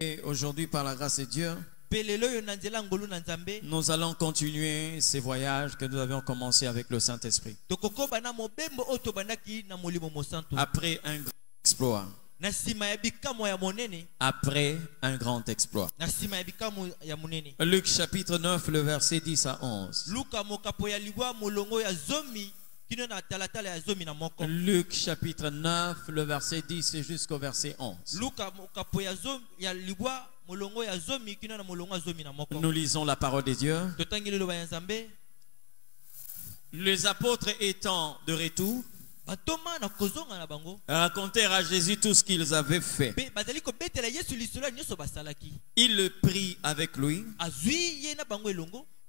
Et aujourd'hui, par la grâce de Dieu, nous allons continuer ces voyages que nous avions commencé avec le Saint-Esprit. Après un grand exploit. Après un grand exploit. Luc chapitre 9, le verset 10 à 11. Luc chapitre 9, le verset 10 jusqu'au verset 11. Nous lisons la parole de Dieu. Les apôtres étant de retour, racontèrent à Jésus tout ce qu'ils avaient fait. Il le prit avec lui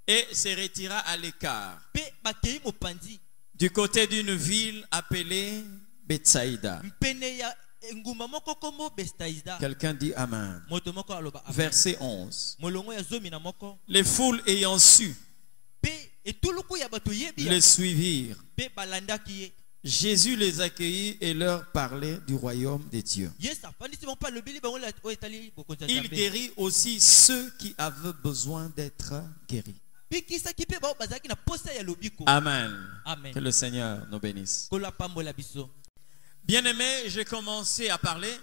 et se retira à l'écart, du côté d'une ville appelée Bethsaïda. Quelqu'un dit Amen. Verset 11. Les foules ayant su les suivirent. Jésus les accueillit et leur parlait du royaume des dieux. Il guérit aussi ceux qui avaient besoin d'être guéris. Amen. Amen. Que le Seigneur nous bénisse. Bien-aimé, j'ai commencé à parler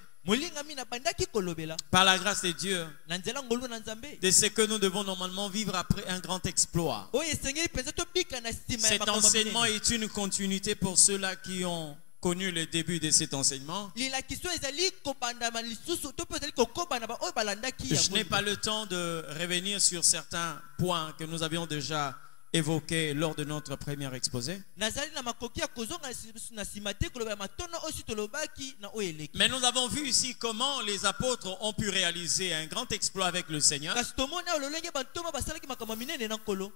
par la grâce de Dieu de ce que nous devons normalement vivre après un grand exploit. Cet enseignement est une continuité pour ceux-là qui ont connu le début de cet enseignement. Je n'ai pas le temps de revenir sur certains points que nous avions déjà évoqué lors de notre premier exposé. Mais nous avons vu ici comment les apôtres ont pu réaliser un grand exploit avec le Seigneur.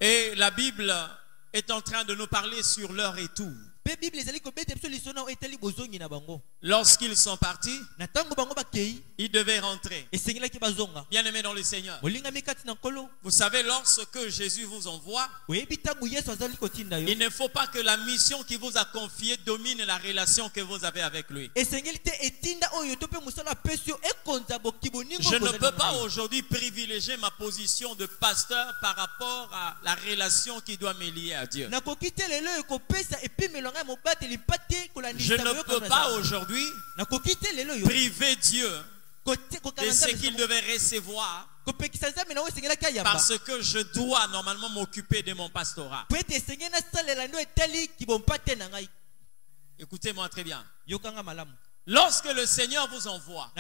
Et la Bible est en train de nous parler sur leur retour. Lorsqu'ils sont partis, ils devaient rentrer. Bien aimés dans le Seigneur, vous savez, lorsque Jésus vous envoie, il ne faut pas que la mission qu'il vous a confiée domine la relation que vous avez avec lui. Je ne peux pas aujourd'hui privilégier ma position de pasteur par rapport à la relation qui doit me lier à Dieu. Je ne peux pas aujourd'hui priver Dieu de ce qu'il devait recevoir parce que je dois normalement m'occuper de mon pastorat. Écoutez-moi très bien. Lorsque le Seigneur vous envoie,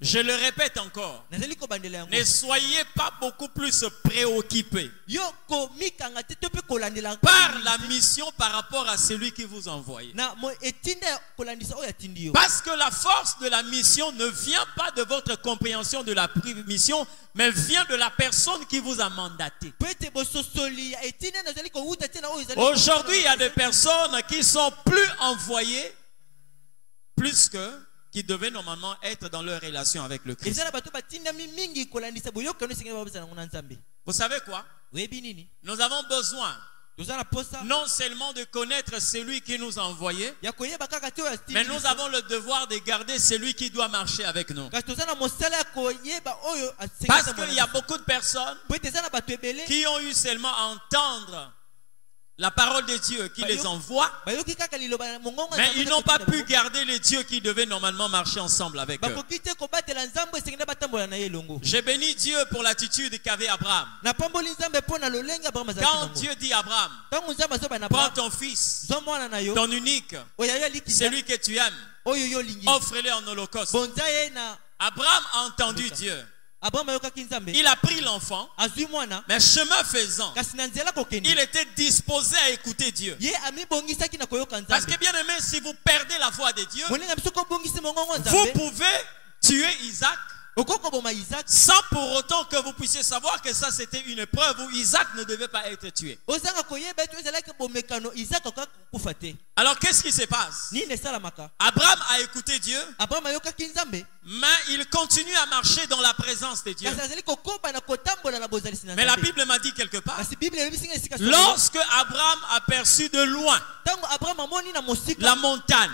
je le répète encore, ne soyez pas beaucoup plus préoccupés par la mission par rapport à celui qui vous envoie. Parce que la force de la mission ne vient pas de votre compréhension de la mission, mais vient de la personne qui vous a mandaté. Aujourd'hui, il y a des personnes qui sont plus envoyées plus que qui devaient normalement être dans leur relation avec le Christ. Vous savez quoi? Nous avons besoin non seulement de connaître celui qui nous a envoyés, mais nous avons le devoir de garder celui qui doit marcher avec nous. Parce qu'il y a beaucoup de personnes qui ont eu seulement à entendre la parole de Dieu qui les envoie, mais ils n'ont pas pu garder les dieux qui devaient normalement marcher ensemble avec eux. J'ai béni Dieu pour l'attitude qu'avait Abraham. Quand Dieu dit à Abraham, prends ton fils, ton unique, celui que tu aimes, offre-le en holocauste. Abraham a entendu Dieu. Il a pris l'enfant, mais chemin faisant, il était disposé à écouter Dieu. Parce que bien aimé, si vous perdez la foi de Dieu, vous pouvez tuer Isaac sans pour autant que vous puissiez savoir que ça c'était une preuve où Isaac ne devait pas être tué. Alors qu'est-ce qui se passe? Abraham a écouté Dieu, mais il continue à marcher dans la présence de Dieu. Mais la Bible m'a dit quelque part, lorsque Abraham aperçut de loin la montagne,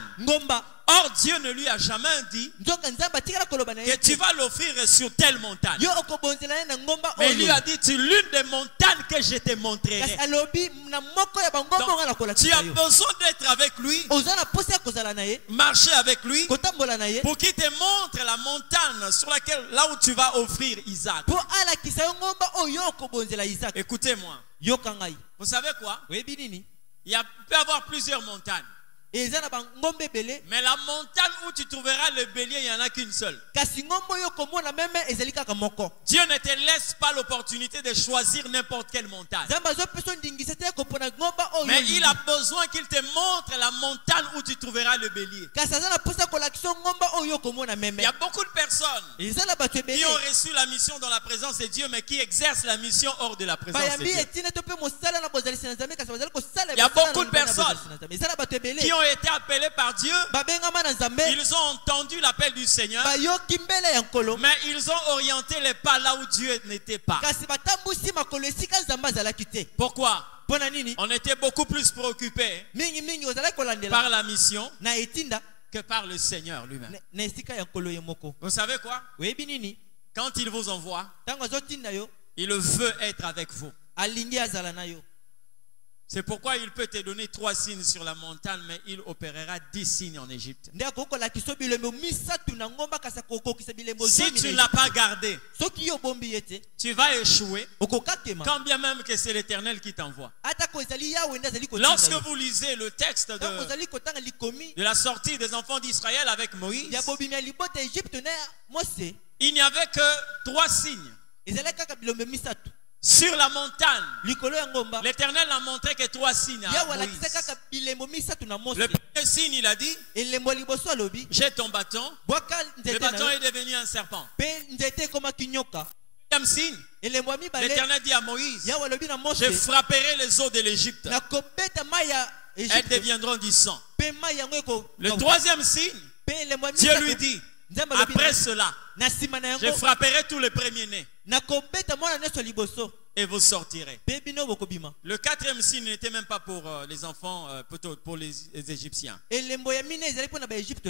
Or, Dieu ne lui a jamais dit que tu vas l'offrir sur telle montagne. Mais il lui a dit, tu l'une des montagnes que je te montrerai. Donc, tu as besoin d'être avec lui, marcher avec lui, pour qu'il te montre la montagne sur laquelle, là où tu vas offrir Isaac. Écoutez-moi. Vous savez quoi? Il peut y avoir plusieurs montagnes. Mais la montagne où tu trouveras le bélier, il n'y en a qu'une seule. Dieu ne te laisse pas l'opportunité de choisir n'importe quelle montagne. Mais il a besoin qu'il te montre la montagne où tu trouveras le bélier. Il y a beaucoup de personnes qui ont reçu la mission dans la présence de Dieu, mais qui exercent la mission hors de la présence de Dieu. Il y a beaucoup de personnes qui ont été appelés par Dieu. Ils ont entendu l'appel du Seigneur, mais ils ont orienté les pas là où Dieu n'était pas. Pourquoi? On était beaucoup plus préoccupés par la mission que par le Seigneur lui-même. Vous savez quoi? Quand il vous envoie, il veut être avec vous. C'est pourquoi il peut te donner 3 signes sur la montagne, mais il opérera 10 signes en Égypte. Si tu ne l'as pas gardé, tu vas échouer, quand bien même que c'est l'Éternel qui t'envoie. Lorsque vous lisez le texte de la sortie des enfants d'Israël avec Moïse, il n'y avait que 3 signes. Sur la montagne, l'Éternel n'a montré que 3 signes à Moïse. Le premier signe, il a dit, j'ai ton bâton. Le bâton est devenu un serpent. Deuxième signe, l'Éternel dit à Moïse, je frapperai les eaux de l'Égypte. Elles deviendront du sang. Le troisième signe, Dieu lui dit, après cela, je frapperai tous les premiers-nés et vous sortirez. Le 4e signe n'était même pas pour les enfants, plutôt pour les Égyptiens.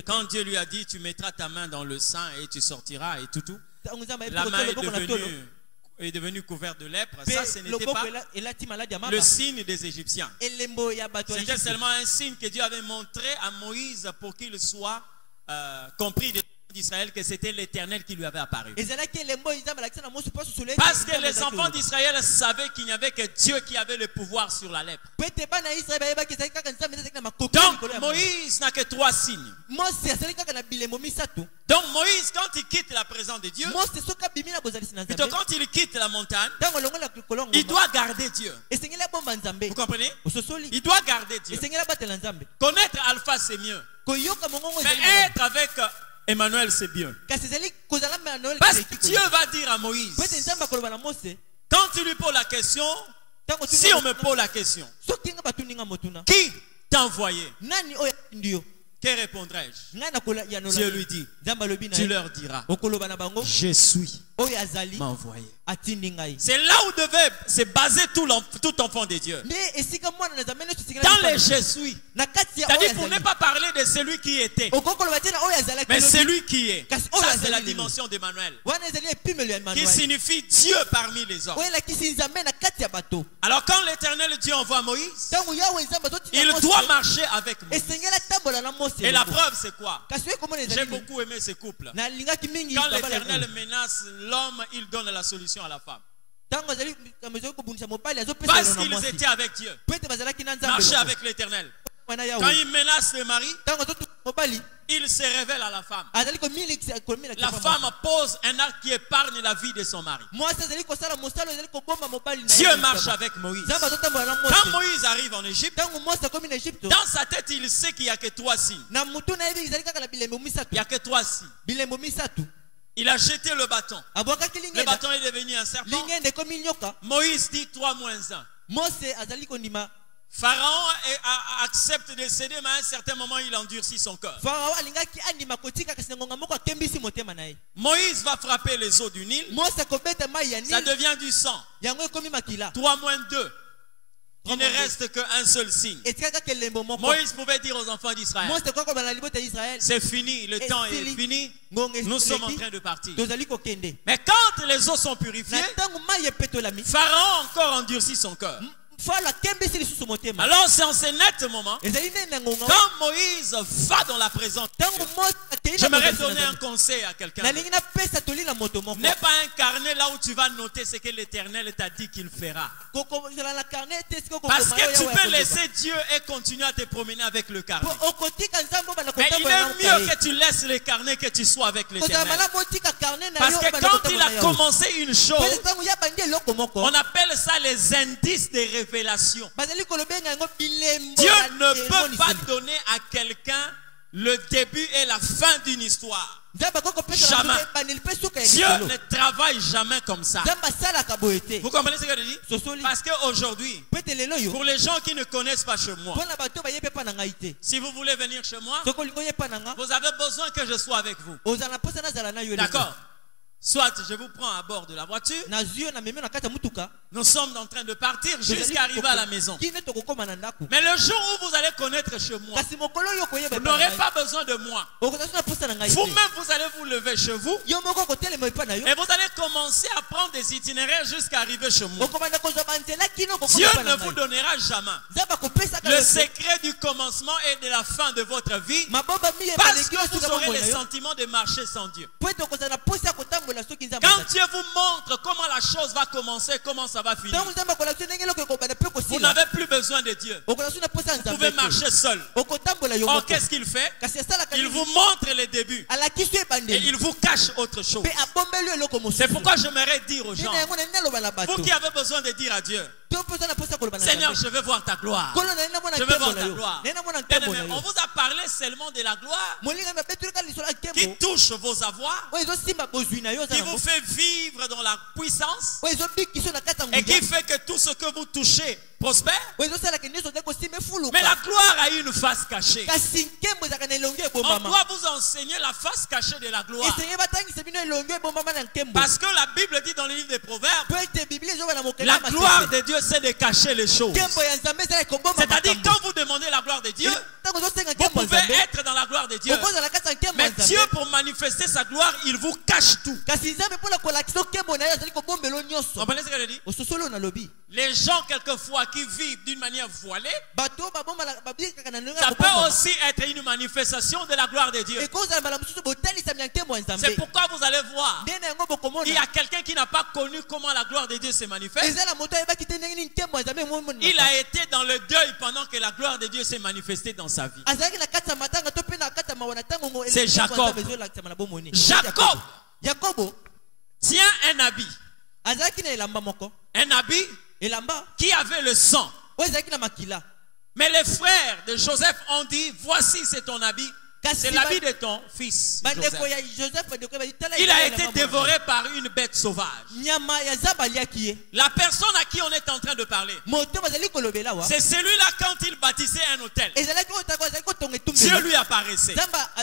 Quand Dieu lui a dit, tu mettras ta main dans le sang et tu sortiras et tout. La main est devenue couverte de lèpre. Ça, ce n'était pas le signe des Égyptiens. C'était seulement un signe que Dieu avait montré à Moïse pour qu'il soit compris d'Israël que c'était l'Éternel qui lui avait apparu. Parce que les enfants d'Israël savaient qu'il n'y avait que Dieu qui avait le pouvoir sur la lèpre. Donc Moïse n'a que 3 signes. Donc Moïse, quand il quitte la présence de Dieu, plutôt quand il quitte la montagne, il doit garder Dieu. Vous comprenez? Il doit garder Dieu. Connaître Alpha, c'est mieux. Mais être avec Emmanuel, c'est bien. Parce que Dieu va dire à Moïse, quand tu lui poses la question, si on me pose la question, qui t'a envoyé? Que répondrai-je? Dieu lui dit, tu leur diras, je suis, m'a envoyé. C'est là où devait se baser tout enfant de Dieu. Dans les je suis, c'est-à-dire pour ne pas parler de celui qui était, mais celui qui est. Ça, c'est la dimension d'Emmanuel, qui signifie Dieu parmi les hommes. Alors quand l'Éternel Dieu envoie Moïse, il doit marcher avec Moïse. Et la preuve, c'est quoi? J'ai beaucoup aimé ce couple. Quand l'Éternel menace l'homme, il donne la solution à la femme. Parce qu'ils étaient avec Dieu, marchaient avec l'Éternel. Quand il menace le mari, il se révèle à la femme. La femme pose un acte qui épargne la vie de son mari. Dieu marche avec Moïse. Quand Moïse arrive en Égypte, dans sa tête, il sait qu'il n'y a que 3 signes. Il n'y a que 3 signes. Il a jeté le bâton. Le bâton est devenu un serpent. Moïse dit 3 moins 1. Pharaon accepte de céder, mais à un certain moment, il endurcit son cœur. Moïse va frapper les eaux du Nil. Ça devient du sang. 3 moins 2. Il ne reste qu'un seul signe. Moïse pouvait dire aux enfants d'Israël, c'est fini, le temps est fini, nous sommes en train de partir. Mais quand les eaux sont purifiées, Pharaon encore endurcit son cœur. Alors c'est en ce net moment, quand Moïse va dans la présence, j'aimerais donner un conseil à quelqu'un. N'est pas un carnet là où tu vas noter ce que l'Éternel t'a dit qu'il fera. Parce que tu peux laisser Dieu et continuer à te promener avec le carnet. Mais il est mieux que tu laisses le carnet que tu sois avec l'Éternel. Parce que quand il a commencé une chose, on appelle ça les indices de révélation. Dieu ne peut pas donner à quelqu'un le début et la fin d'une histoire. Jamais. Dieu ne travaille jamais comme ça. Vous comprenez ce que je dis? Parce qu'aujourd'hui, pour les gens qui ne connaissent pas chez moi, si vous voulez venir chez moi, vous avez besoin que je sois avec vous. D'accord? Soit je vous prends à bord de la voiture. Nous sommes en train de partir jusqu'à arriver à la maison. Mais le jour où vous allez connaître chez moi, vous n'aurez pas besoin de moi. Vous-même, vous allez vous lever chez vous. Et vous allez commencer à prendre des itinéraires jusqu'à arriver chez moi. Dieu ne vous donnera jamais le secret du commencement et de la fin de votre vie. Parce que vous aurez le sentiment de marcher sans Dieu. Quand Dieu vous montre comment la chose va commencer, comment ça va finir, vous n'avez plus besoin de Dieu. Vous pouvez marcher seul. Or, qu'est-ce qu'il fait? Il vous montre les débuts et il vous cache autre chose. C'est pourquoi j'aimerais dire aux gens, vous qui avez besoin de dire à Dieu, Seigneur, je veux voir ta gloire. Je veux voir ta gloire. On vous a parlé seulement de la gloire qui touche vos avoirs, qui vous fait vivre dans la puissance et qui fait que tout ce que vous touchez prospère. Mais la gloire a une face cachée. On doit vous enseigner la face cachée de la gloire. Parce que la Bible dit dans le livre des Proverbes, la gloire de Dieu c'est de cacher les choses. C'est-à-dire quand vous demandez la gloire de Dieu, vous pouvez être dans la gloire de Dieu. Mais Dieu, pour manifester sa gloire, il vous cache tout. Vous comprenez ce que je dis? Les gens quelquefois qui vivent d'une manière voilée, ça peut aussi être une manifestation de la gloire de Dieu. C'est pourquoi vous allez voir, il y a quelqu'un qui n'a pas connu comment la gloire de Dieu se manifeste. Il a été dans le deuil pendant que la gloire de Dieu s'est manifestée dans sa vie. C'est Jacob. Jacob tient un habit. Un habit qui avait le sang. Mais les frères de Joseph ont dit, voici c'est ton habit. C'est l'habit de ton fils Joseph. Il a été dévoré par une bête sauvage. La personne à qui on est en train de parler, c'est celui-là quand il bâtissait un hôtel. Dieu lui apparaissait.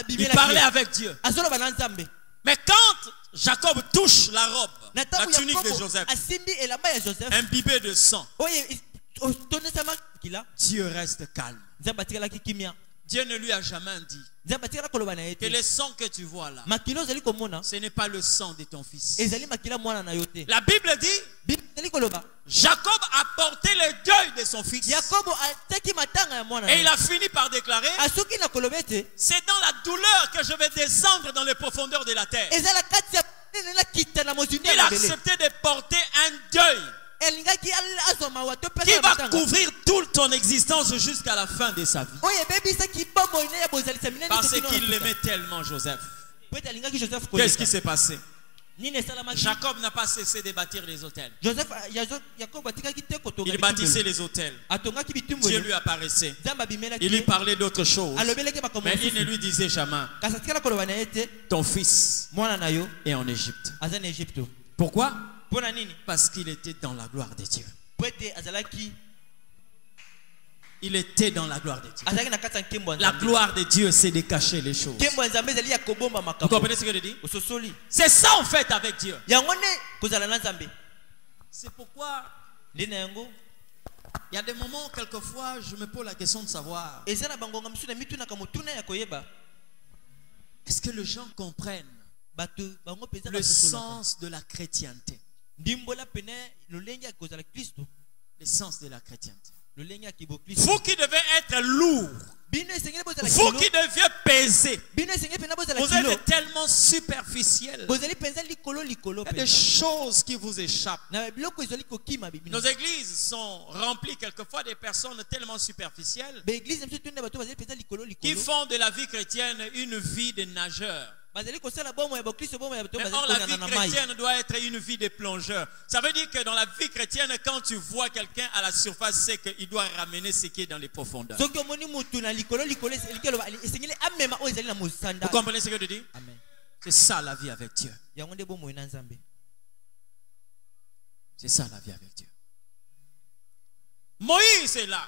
Il parlait avec Dieu. Mais quand Jacob touche la robe, la tunique de Joseph, imbibée de sang, Dieu reste calme. Dieu ne lui a jamais dit que le sang que tu vois là, ce n'est pas le sang de ton fils. La Bible dit, Jacob a porté le deuil de son fils. Et il a fini par déclarer, c'est dans la douleur que je vais descendre dans les profondeurs de la terre. Il a accepté de porter un deuil qui va couvrir toute ton existence jusqu'à la fin de sa vie. Parce qu'il l'aimait tellement, Joseph. Qu'est-ce qui s'est passé? Jacob n'a pas cessé de bâtir les hôtels. Il bâtissait les hôtels. Dieu lui apparaissait. Il lui parlait d'autre chose. Mais il ne lui disait jamais, ton fils est en Égypte. Pourquoi? Parce qu'il était dans la gloire de Dieu. Il était dans la gloire de Dieu. La gloire de Dieu, c'est de cacher les choses. Vous comprenez ce que je dis? C'est ça en fait avec Dieu. C'est pourquoi Il y a des moments où quelquefois je me pose la question de savoir, est-ce que les gens comprennent le sens de la chrétienté? Le sens de la chrétienté. Vous qui devez être lourd, vous qui deviez peser, vous êtes tellement superficiel. Il y a des choses qui vous échappent. Nos églises sont remplies quelquefois des personnes tellement superficielles qui font de la vie chrétienne une vie de nageur. Or, la vie chrétienne doit être une vie de plongeur. Ça veut dire que dans la vie chrétienne, quand tu vois quelqu'un à la surface, c'est qu'il doit ramener ce qui est dans les profondeurs. Vous comprenez ce que je dis? C'est ça la vie avec Dieu. C'est ça la vie avec Dieu. Moïse est là.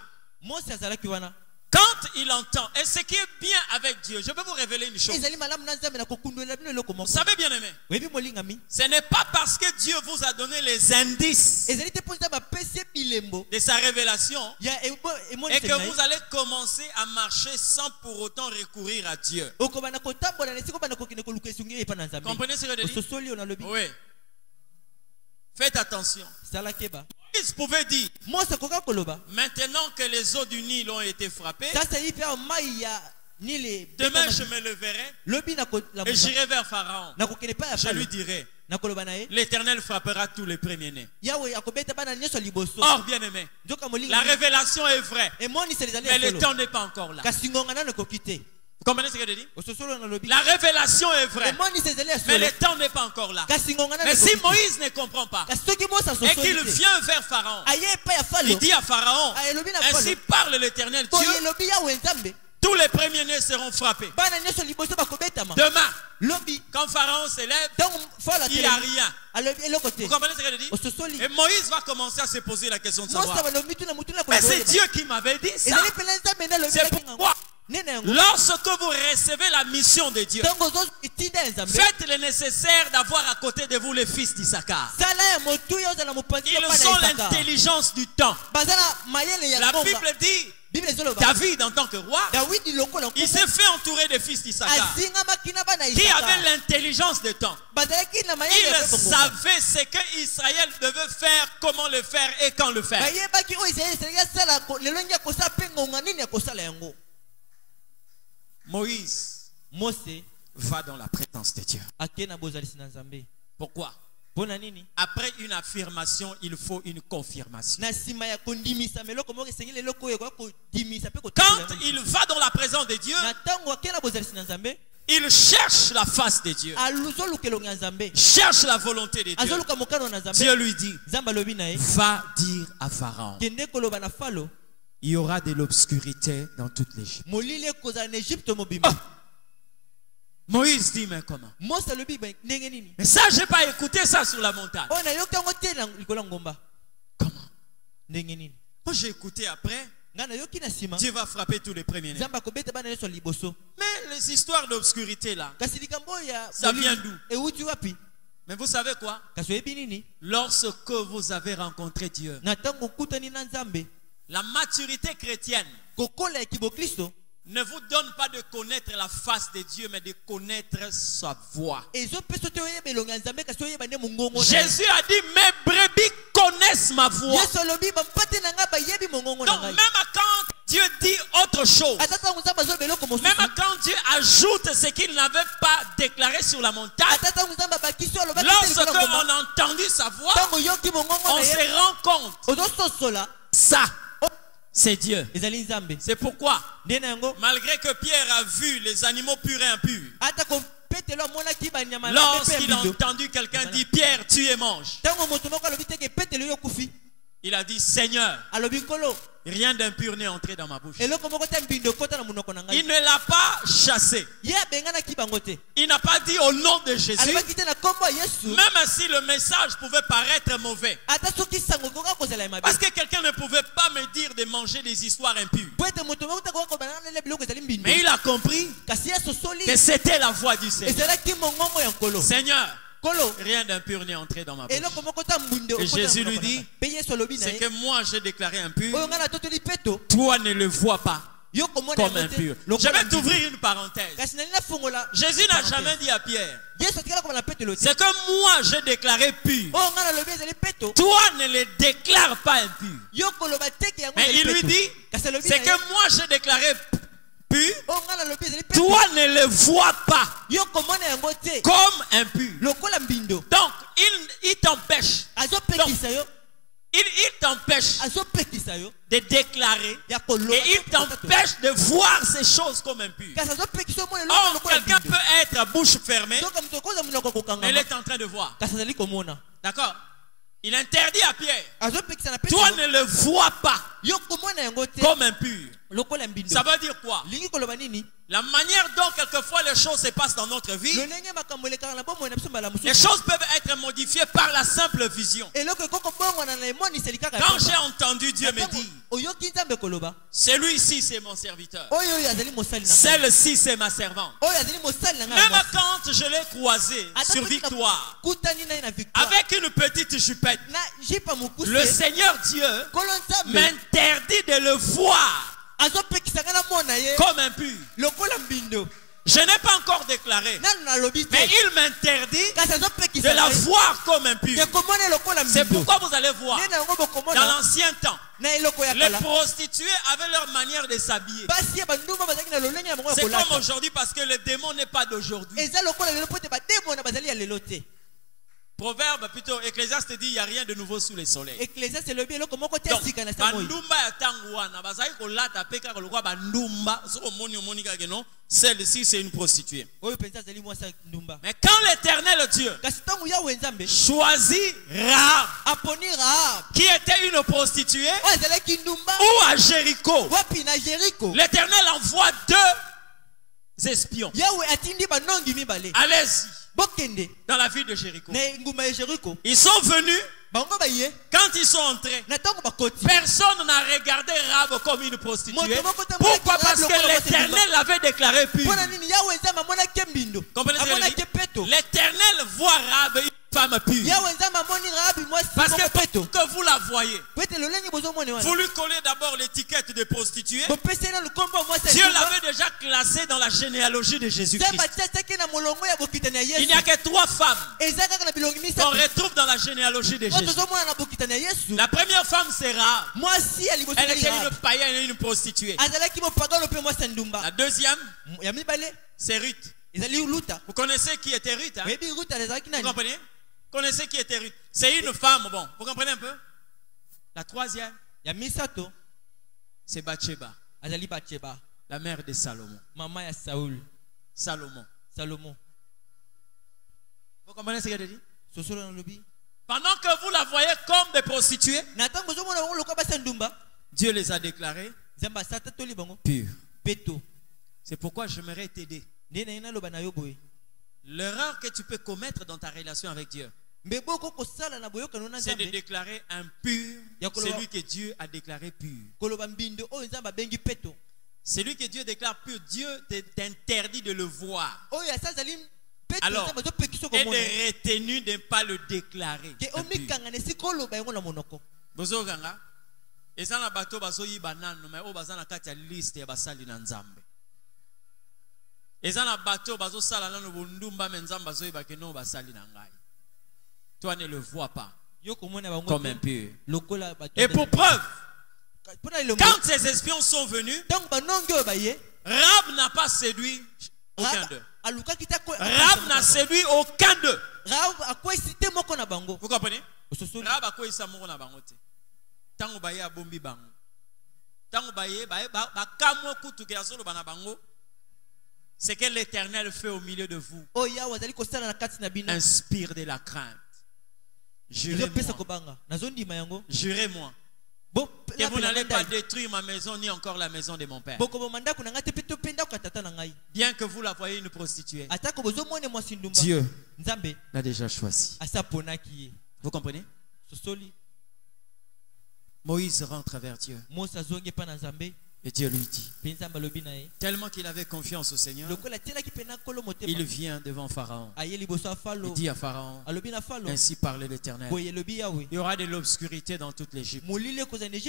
Quand il entend, et ce qui est bien avec Dieu, je vais vous révéler une chose. Vous savez, bien aimé, ce n'est pas parce que Dieu vous a donné les indices de sa révélation et que vous allez commencer à marcher sans pour autant recourir à Dieu. Comprenez ce que je dis? Oui. Faites attention. Moïse pouvait dire, maintenant que les eaux du Nil ont été frappées, demain je me leverai et j'irai vers Pharaon. Je lui dirai, l'Éternel frappera tous les premiers-nés. Or, bien aimé, la révélation est vraie, mais le temps n'est pas encore là. Vous comprenez ce que je dis? La révélation est vraie, mais le temps n'est pas encore là. Mais si Moïse ne comprend pas et qu'il vient vers Pharaon, il dit à Pharaon, ainsi parle l'Éternel Dieu, tous les premiers-nés seront frappés. Demain, quand Pharaon s'élève, il n'y a rien. Vous comprenez ce que je dis? Et Moïse va commencer à se poser la question de savoir, mais c'est Dieu qui m'avait dit ça. C'est pourquoi, lorsque vous recevez la mission de Dieu, faites le nécessaire d'avoir à côté de vous les fils d'Issachar. Ils ont l'intelligence du temps. La Bible dit, David en tant que roi, il s'est fait entourer des fils d'Issachar qui avaient l'intelligence du temps. Ils savaient ce que Israël devait faire, comment le faire et quand le faire. Moïse va dans la présence de Dieu. Pourquoi? Après une affirmation, il faut une confirmation. Quand il va dans la présence de Dieu, il cherche la face de Dieu, cherche la volonté de Dieu. Dieu lui dit, va dire à Pharaon, il y aura de l'obscurité dans toute l'Égypte. Moïse dit, mais comment? Mais ça, je n'ai pas écouté ça sur la montagne. Comment? Moi, j'ai écouté après. Dieu va frapper tous les premiers-nés. Mais les histoires d'obscurité là, ça vient d'où? Mais vous savez quoi? Lorsque vous avez rencontré Dieu, la maturité chrétienne ne vous donne pas de connaître la face de Dieu, mais de connaître sa voix. Jésus a dit, mes brebis connaissent ma voix. Donc même quand Dieu dit autre chose, même quand Dieu ajoute ce qu'il n'avait pas déclaré sur la montagne, lorsque on a entendu sa voix, on se rend compte, ça, c'est Dieu. C'est pourquoi, malgré que Pierre a vu les animaux purs et impurs, lorsqu'il a entendu quelqu'un dire, Pierre, tue et mange, il a dit, Seigneur, rien d'impur n'est entré dans ma bouche. Il ne l'a pas chassé. Il n'a pas dit au nom de Jésus, même si le message pouvait paraître mauvais. Parce que quelqu'un ne pouvait pas me dire de manger des histoires impures. Mais il a compris que c'était la voix du Seigneur. Seigneur, rien d'impur n'est entré dans ma bouche. Et Jésus lui dit, c'est que moi j'ai déclaré impur, toi ne le vois pas comme impur. Je vais t'ouvrir une parenthèse. Jésus n'a jamais dit à Pierre, c'est que moi j'ai déclaré pur, toi ne le déclares pas impur. Mais il lui dit, c'est que moi j'ai déclaré pur, toi ne le vois pas comme impur. Donc il t'empêche. Il t'empêche de déclarer et il t'empêche de voir ces choses comme impures. Or, quelqu'un peut être à bouche fermée, mais il est en train de voir. D'accord? Il interdit à Pierre, toi ne le vois pas comme impur. Ça veut dire quoi? La manière dont quelquefois les choses se passent dans notre vie, les choses peuvent être modifiées par la simple vision. Quand j'ai entendu Dieu me dire, celui-ci c'est mon serviteur, celle-ci c'est ma servante. Même quand je l'ai croisé sur Victoire, avec une petite jupette, le Seigneur Dieu m'interdit de le voir comme impur. Je n'ai pas encore déclaré, mais il m'interdit de la voir comme impure. C'est pourquoi vous allez voir, dans l'ancien temps, les prostituées avaient leur manière de s'habiller. C'est comme aujourd'hui parce que le démon n'est pas d'aujourd'hui. Proverbe, plutôt, Ecclésiaste dit il n'y a rien de nouveau sous le soleil. Celle-ci, c'est une prostituée. Mais quand l'Éternel Dieu choisit Rahab, qui était une prostituée, ou à Jéricho, l'Éternel envoie deux espions. Allez-y. Dans la ville de Jéricho. Ils sont venus. Quand ils sont entrés, personne n'a regardé Rahab comme une prostituée. Pourquoi? Parce que l'Éternel l'avait déclaré pure. Comprenez-vous? L'Éternel voit Rahab une femme pure. Parce que pour que vous la voyez, vous lui collez d'abord l'étiquette de prostituée. Dieu l'avait déjà classée dans la généalogie de Jésus-Christ. Il n'y a que 3 femmes qu'on retrouve dans la généalogie de Jésus. La première femme c'est Rahab. Elle était une païenne et une prostituée. La deuxième c'est Ruth. Vous connaissez qui était Ruth, hein? Vous comprenez? Vous connaissez qui était Ruth? C'est une femme, bon, vous comprenez un peu? La troisième c'est Bathsheba, la mère de Salomon. Salomon. Vous comprenez ce qu'elle dit? Pendant que vous la voyez comme des prostituées, Dieu les a déclarées pures. C'est pourquoi j'aimerais t'aider. L'erreur que tu peux commettre dans ta relation avec Dieu, c'est de déclarer impur celui que Dieu a déclaré pur. Celui que Dieu déclare pur, Dieu t'interdit de le voir. Alors, et de retenu de ne pas le déclarer. Bozoganga, ezana bato bazoyi banano mais o bazana kati ya liste ya basali na Nzambe. Ezana bato bazosala nano bundumba menzamba bazoyi bakeno basali na ngai. Toi ne le vois pas comme impur. Et pour preuve, quand ces espions sont venus, Rahab n'a pas séduit aucun d'eux. Rahab n'a séduit aucun d'eux. Vous comprenez? Rahab a quoi ça moko na bango te. Tango baye abombi bango. Tango baye ba kamo kutu ke asolo bana bango. C'est que l'Éternel fait au milieu de vous. Inspire de la crainte. Jurez-moi. Jurez-moi que vous n'allez pas détruire ma maison ni encore la maison de mon père. Bien que vous la voyez une prostituée, Dieu l'a déjà choisi. Vous comprenez? Moïse rentre vers Dieu. Et Dieu lui dit, tellement qu'il avait confiance au Seigneur, il vient devant Pharaon. Il dit à Pharaon, ainsi parle l'Éternel. Il y aura de l'obscurité dans toute l'Égypte.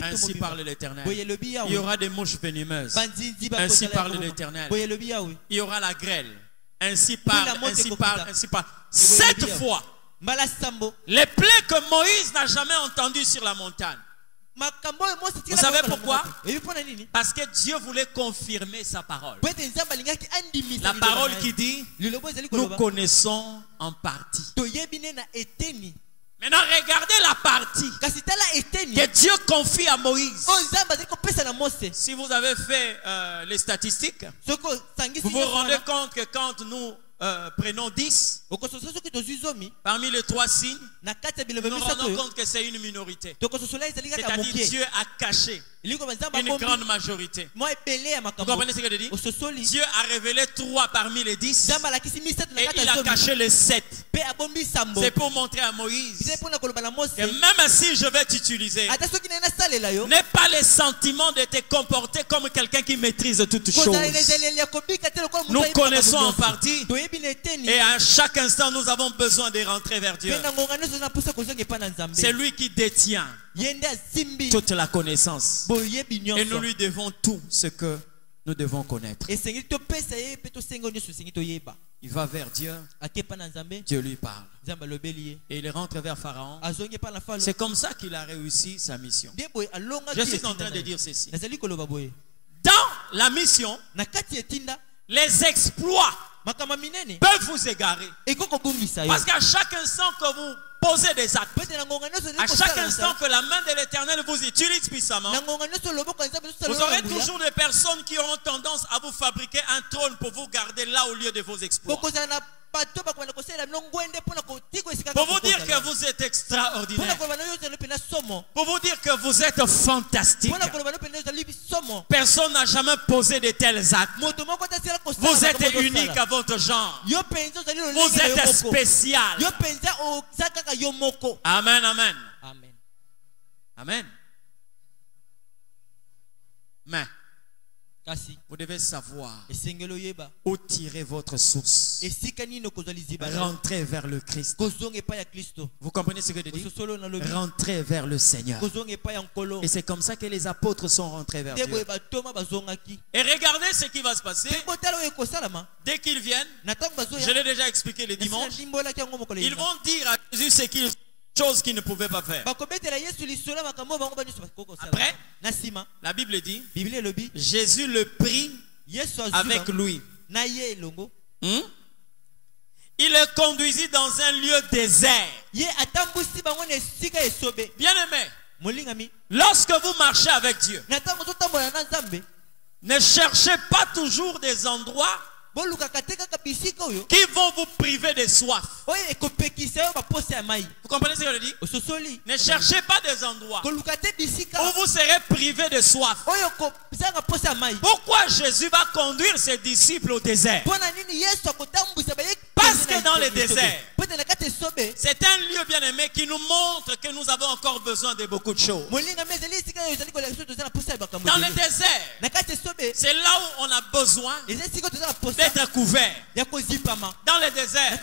Ainsi parle l'Éternel. Il y aura des mouches venimeuses. Ainsi parle l'Éternel. Il y aura la grêle. Ainsi parle, ainsi parle, ainsi parle. 7 fois. Les plaies que Moïse n'a jamais entendues sur la montagne. Vous savez pourquoi? Parce que Dieu voulait confirmer sa parole. La parole qui dit, nous connaissons en partie. Maintenant, regardez la partie que Dieu confie à Moïse. Si vous avez fait les statistiques, vous vous rendez compte que quand nous prenons 10, parmi les 3 signes, nous nous rendons compte que c'est une minorité. C'est-à-dire Dieu a caché une grande majorité. Vous comprenez ce que je dis? Dieu a révélé 3 parmi les 10 et il a caché les 7. C'est pour montrer à Moïse que même si je vais t'utiliser, n'aie pas les sentiments de te comporter comme quelqu'un qui maîtrise toutes choses. Nous connaissons en partie et à chaque instant nous avons besoin de rentrer vers Dieu. C'est lui qui détient toute la connaissance. Et nous lui devons tout ce que nous devons connaître. Il va vers Dieu. Dieu lui parle. Et il rentre vers Pharaon. C'est comme ça qu'il a réussi sa mission. Je suis en train de dire ceci. Dans la mission, les exploits peuvent vous égarer. Parce qu'à chaque instant que vous posez des actes, à chaque instant que la main de l'Éternel vous utilise puissamment, vous aurez toujours des personnes qui auront tendance à vous fabriquer un trône pour vous garder là au lieu de vos exploits. Pour vous dire que vous êtes extraordinaire. Pour vous dire que vous êtes fantastique. Personne n'a jamais posé de tels actes. Vous êtes unique à votre genre. Vous êtes spécial. Amen, amen. Amen. Mais vous devez savoir où tirer votre source. Rentrez vers le Christ. Vous comprenez ce que je dis? Rentrez vers le Seigneur. Et c'est comme ça que les apôtres sont rentrés vers Dieu. Et regardez ce qui va se passer. Dès qu'ils viennent, je l'ai déjà expliqué le dimanche, ils vont dire à Jésus ce qu'ils chose qu'ils ne pouvaient pas faire. Après, la Bible dit, Jésus le prit avec lui. Il le conduisit dans un lieu désert. Bien-aimé, lorsque vous marchez avec Dieu, ne cherchez pas toujours des endroits qui vont vous priver de soif. Vous comprenez ce que je dis? Ne cherchez pas des endroits où vous serez privé de soif. Pourquoi Jésus va conduire ses disciples au désert? Parce que dans le désert, c'est un lieu bien aimé qui nous montre que nous avons encore besoin de beaucoup de choses. Dans le désert, c'est là où on a besoin d'être couvert. Dans le désert,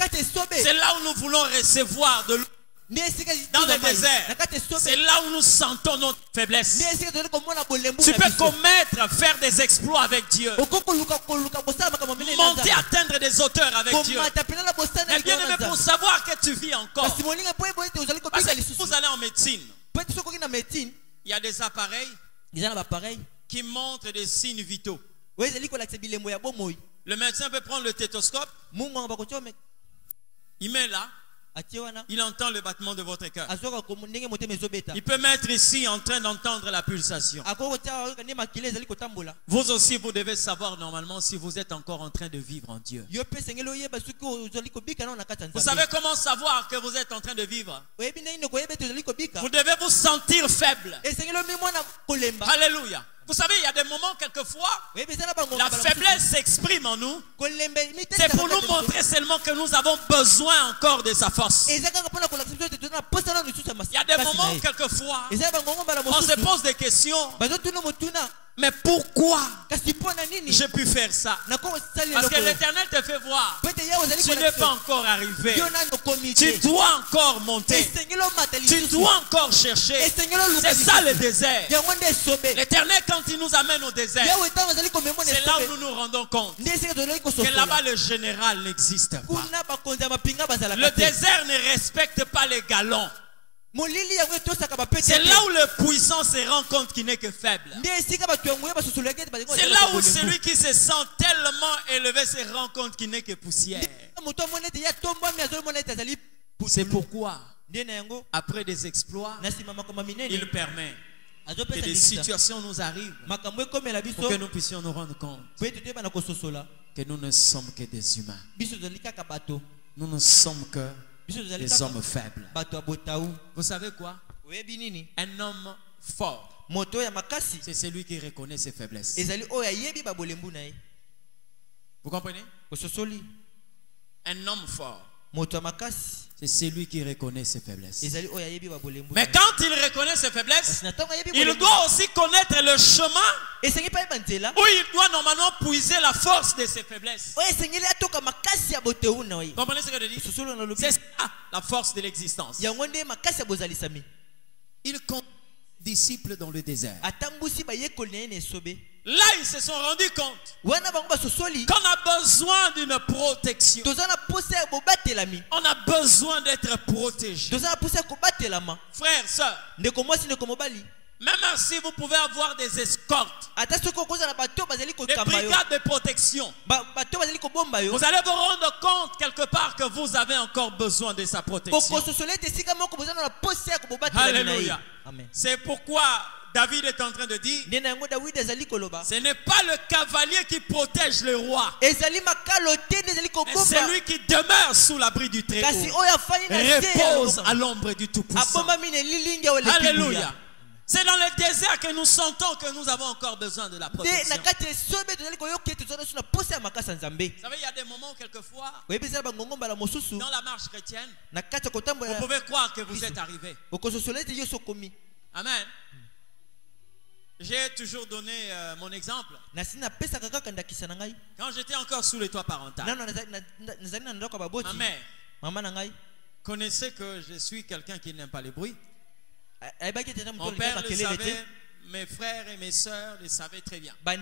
c'est là où nous voulons recevoir de l'eau. Dans le désert, c'est là où nous sentons notre faiblesse. Tu peux commettre, faire des exploits avec Dieu, monter, atteindre des hauteurs avec Dieu. Mais bien aimé, pour savoir que tu vis encore, parce que vous allez en médecine, il y a des appareils qui montrent des signes vitaux. Le médecin peut prendre le stéthoscope, il met là, il entend le battement de votre cœur. Il peut mettre ici en train d'entendre la pulsation. Vous aussi, vous devez savoir normalement si vous êtes encore en train de vivre en Dieu. Vous savez comment savoir que vous êtes en train de vivre? Vous devez vous sentir faible. Alléluia. Vous savez, il y a des moments, quelquefois, la faiblesse s'exprime en nous. C'est pour nous montrer seulement que nous avons besoin encore de sa force. Il y a des moments, quelquefois, on se pose des questions. Mais pourquoi j'ai pu faire ça? Parce que l'Éternel te fait voir. Tu n'es pas encore arrivé. Tu dois encore monter. Tu dois encore chercher. C'est ça le désert. L'Éternel, quand il nous amène au désert, c'est là où nous nous rendons compte que là-bas le général n'existe pas. Le désert ne respecte pas les galons. C'est là où le puissant se rend compte qu'il n'est que faible. C'est là où celui qui se sent tellement élevé se rend compte qu'il n'est que poussière. C'est pourquoi, après des exploits, il permet que des situations nous arrivent pour que nous puissions nous rendre compte que nous ne sommes que des humains. Nous ne sommes que des hommes faibles. Vous savez quoi? Un homme fort, c'est celui qui reconnaît ses faiblesses. Vous comprenez? Un homme fort, c'est celui qui reconnaît ses faiblesses. Mais quand il reconnaît ses faiblesses, il doit aussi connaître le chemin où il doit normalement puiser la force de ses faiblesses. Comprenez ce que je dis? C'est ça la force de l'existence. Il compte disciples dans le désert. Là, ils se sont rendus compte qu'on a besoin d'une protection. On a besoin d'être protégé. Frères, sœurs, même si vous pouvez avoir des escortes, des brigades de protection, vous allez vous rendre compte quelque part que vous avez encore besoin de sa protection. Alléluia. C'est pourquoi David est en train de dire, ce n'est pas le cavalier qui protège le roi, mais celui qui demeure sous l'abri du Très-Haut repose à l'ombre du Tout-Puissant. Alléluia. C'est dans le désert que nous sentons que nous avons encore besoin de la protection. Vous savez, il y a des moments quelquefois dans la marche chrétienne, vous pouvez croire que vous êtes arrivé. Amen. J'ai toujours donné mon exemple. Quand j'étais encore sous les toits parentaux, ma mère connaissait que je suis quelqu'un qui n'aime pas les bruits. Mon père le savait, mes frères et mes sœurs le savaient très bien. Même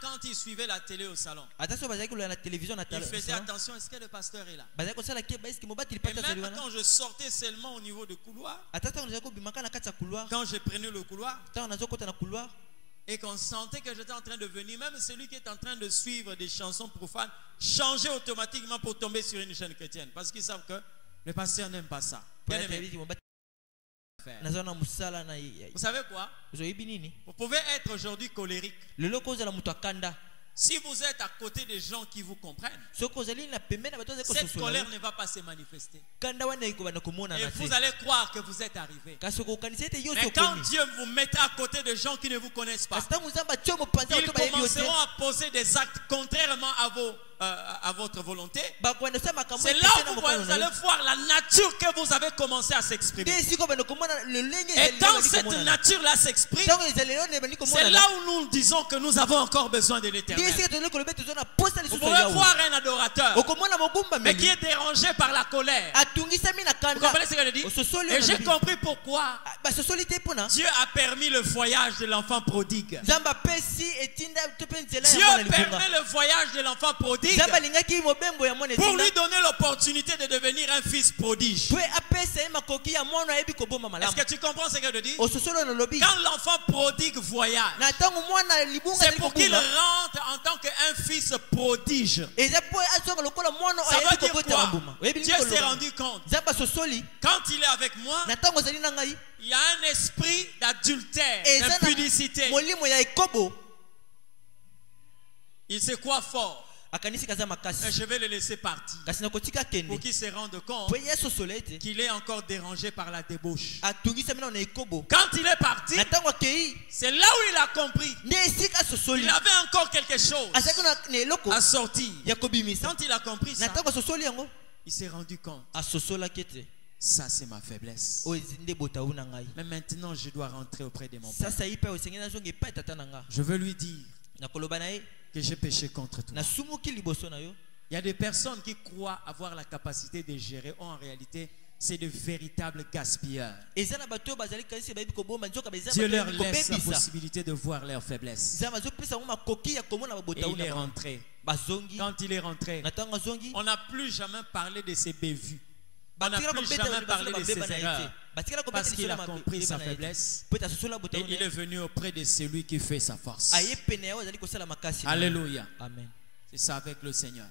quand ils suivaient la télé au salon, ils faisaient attention, est-ce que le pasteur est là? Et même quand je sortais seulement au niveau du couloir, quand je prenais le couloir et qu'on sentait que j'étais en train de venir, même celui qui est en train de suivre des chansons profanes changeait automatiquement pour tomber sur une chaîne chrétienne, parce qu'ils savent que le pasteur n'aime pas ça. Bien aimé. Vous savez quoi? Vous pouvez être aujourd'hui colérique. Si vous êtes à côté des gens qui vous comprennent, cette colère ne va pas se manifester. Et vous allez croire que vous êtes arrivé. Mais quand Dieu vous mettra à côté de gens qui ne vous connaissent pas, ils commenceront à poser des actes contrairement à votre volonté. C'est là où vous allez voir la nature que vous avez commencé à s'exprimer. Et quand cette nature-là s'exprime, c'est là où nous disons que nous avons encore besoin de l'Éternel. Vous pouvez voir un adorateur, mais qui est dérangé par la colère. Vous comprenez ce que je dis? Et j'ai compris pourquoi Dieu a permis le voyage de l'enfant prodigue. Dieu permet le voyage de l'enfant prodigue pour lui donner l'opportunité de devenir un fils prodige. Est-ce que tu comprends ce que je dis? Quand l'enfant prodigue voyage, c'est pour qu'il rentre en tant qu'un fils prodige. Ça veut dire quoi? Dieu s'est rendu compte, quand il est avec moi, il y a un esprit d'adultère, d'impudicité. Il se croit fort. je vais le laisser partir pour qu'il se rende compte qu'il est encore dérangé par la débauche. Quand il est parti, c'est là où il a compris il avait encore quelque chose à sortir. Quand il a compris ça, il s'est rendu compte. Ça, c'est ma faiblesse. Mais maintenant, je dois rentrer auprès de mon Père. Je veux lui dire que j'ai péché contre toi. Il y a des personnes qui croient avoir la capacité de gérer. En réalité, c'est de véritables gaspilleurs. Dieu leur laisse la possibilité de voir leurs faiblesses. Et il est rentré. Quand il est rentré, on n'a plus jamais parlé de ses bévues. On n'a plus jamais parlé de ses erreurs. Parce qu'il a compris sa faiblesse. Et il est venu auprès de celui qui fait sa force. Alléluia. C'est ça avec le Seigneur.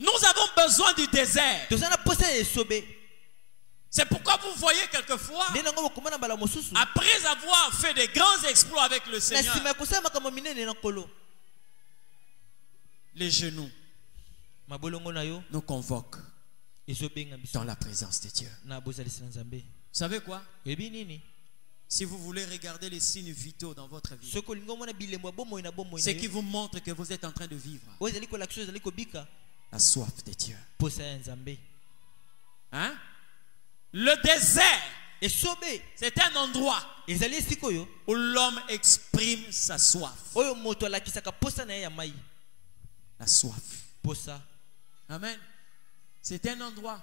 Nous avons besoin du désert. C'est pourquoi vous voyez quelquefois, après avoir fait des grands exploits avec le Seigneur, les genoux nous convoquent dans la présence de Dieu. Vous savez quoi? Si vous voulez regarder les signes vitaux dans votre vie, ce qui vous montre que vous êtes en train de vivre la soif de Dieu. Hein? Le désert, c'est un endroit où l'homme exprime sa soif. La soif. Amen. C'est un endroit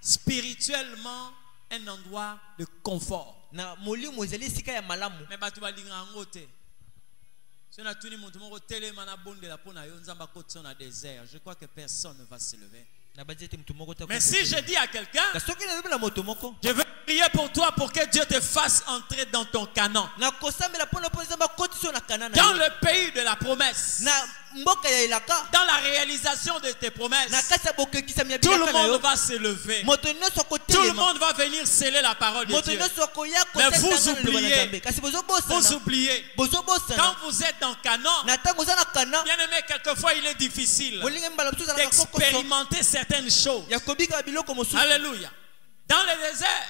spirituellement un endroit de confort. Mais je crois que personne ne va se lever. Mais si je dis à quelqu'un, je veux prier pour toi pour que Dieu te fasse entrer dans ton Canaan, dans le pays de la promesse, dans la réalisation de tes promesses, tout le monde va se lever. Tout le monde va venir sceller la parole de Dieu. Mais vous oubliez. Quand vous êtes dans Canaan, bien aimé, quelquefois il est difficile d'expérimenter certaines choses. Alléluia. Dans le désert,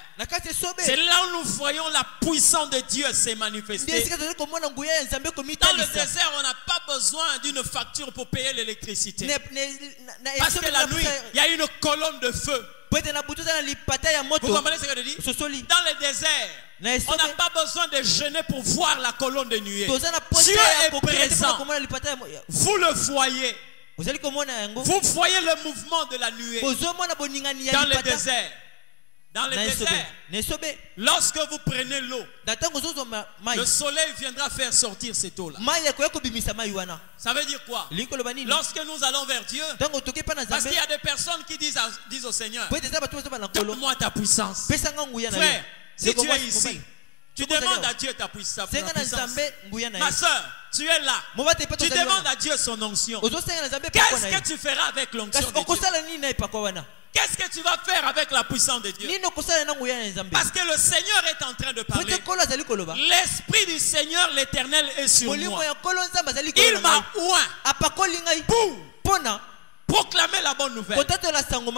c'est là où nous voyons la puissance de Dieu se manifester. Dans le désert, on n'a pas besoin d'une facture pour payer l'électricité. Parce que la nuit, il y a une colonne de feu. Vous comprenez ce que je dis? Dans le désert, on n'a pas besoin de jeûner pour voir la colonne de nuée. Dieu est présent. Vous le voyez. Vous voyez le mouvement de la nuée. Dans le désert. Dans le désert, lorsque vous prenez l'eau, le soleil viendra faire sortir cette eau-là. Ça veut dire quoi? Lorsque nous allons vers Dieu, parce qu'il y a des personnes qui disent au Seigneur, donne-moi ta puissance. Frère, si tu es ici, tu demandes à Dieu ta puissance. Ma soeur, tu es là. Tu demandes à Dieu son onction. Qu'est-ce que tu feras avec l'onction de Dieu? Qu'est-ce que tu vas faire avec la puissance de Dieu? Parce que le Seigneur est en train de parler. L'Esprit du Seigneur l'Éternel est sur moi. Il m'a oint pour proclamer la bonne nouvelle,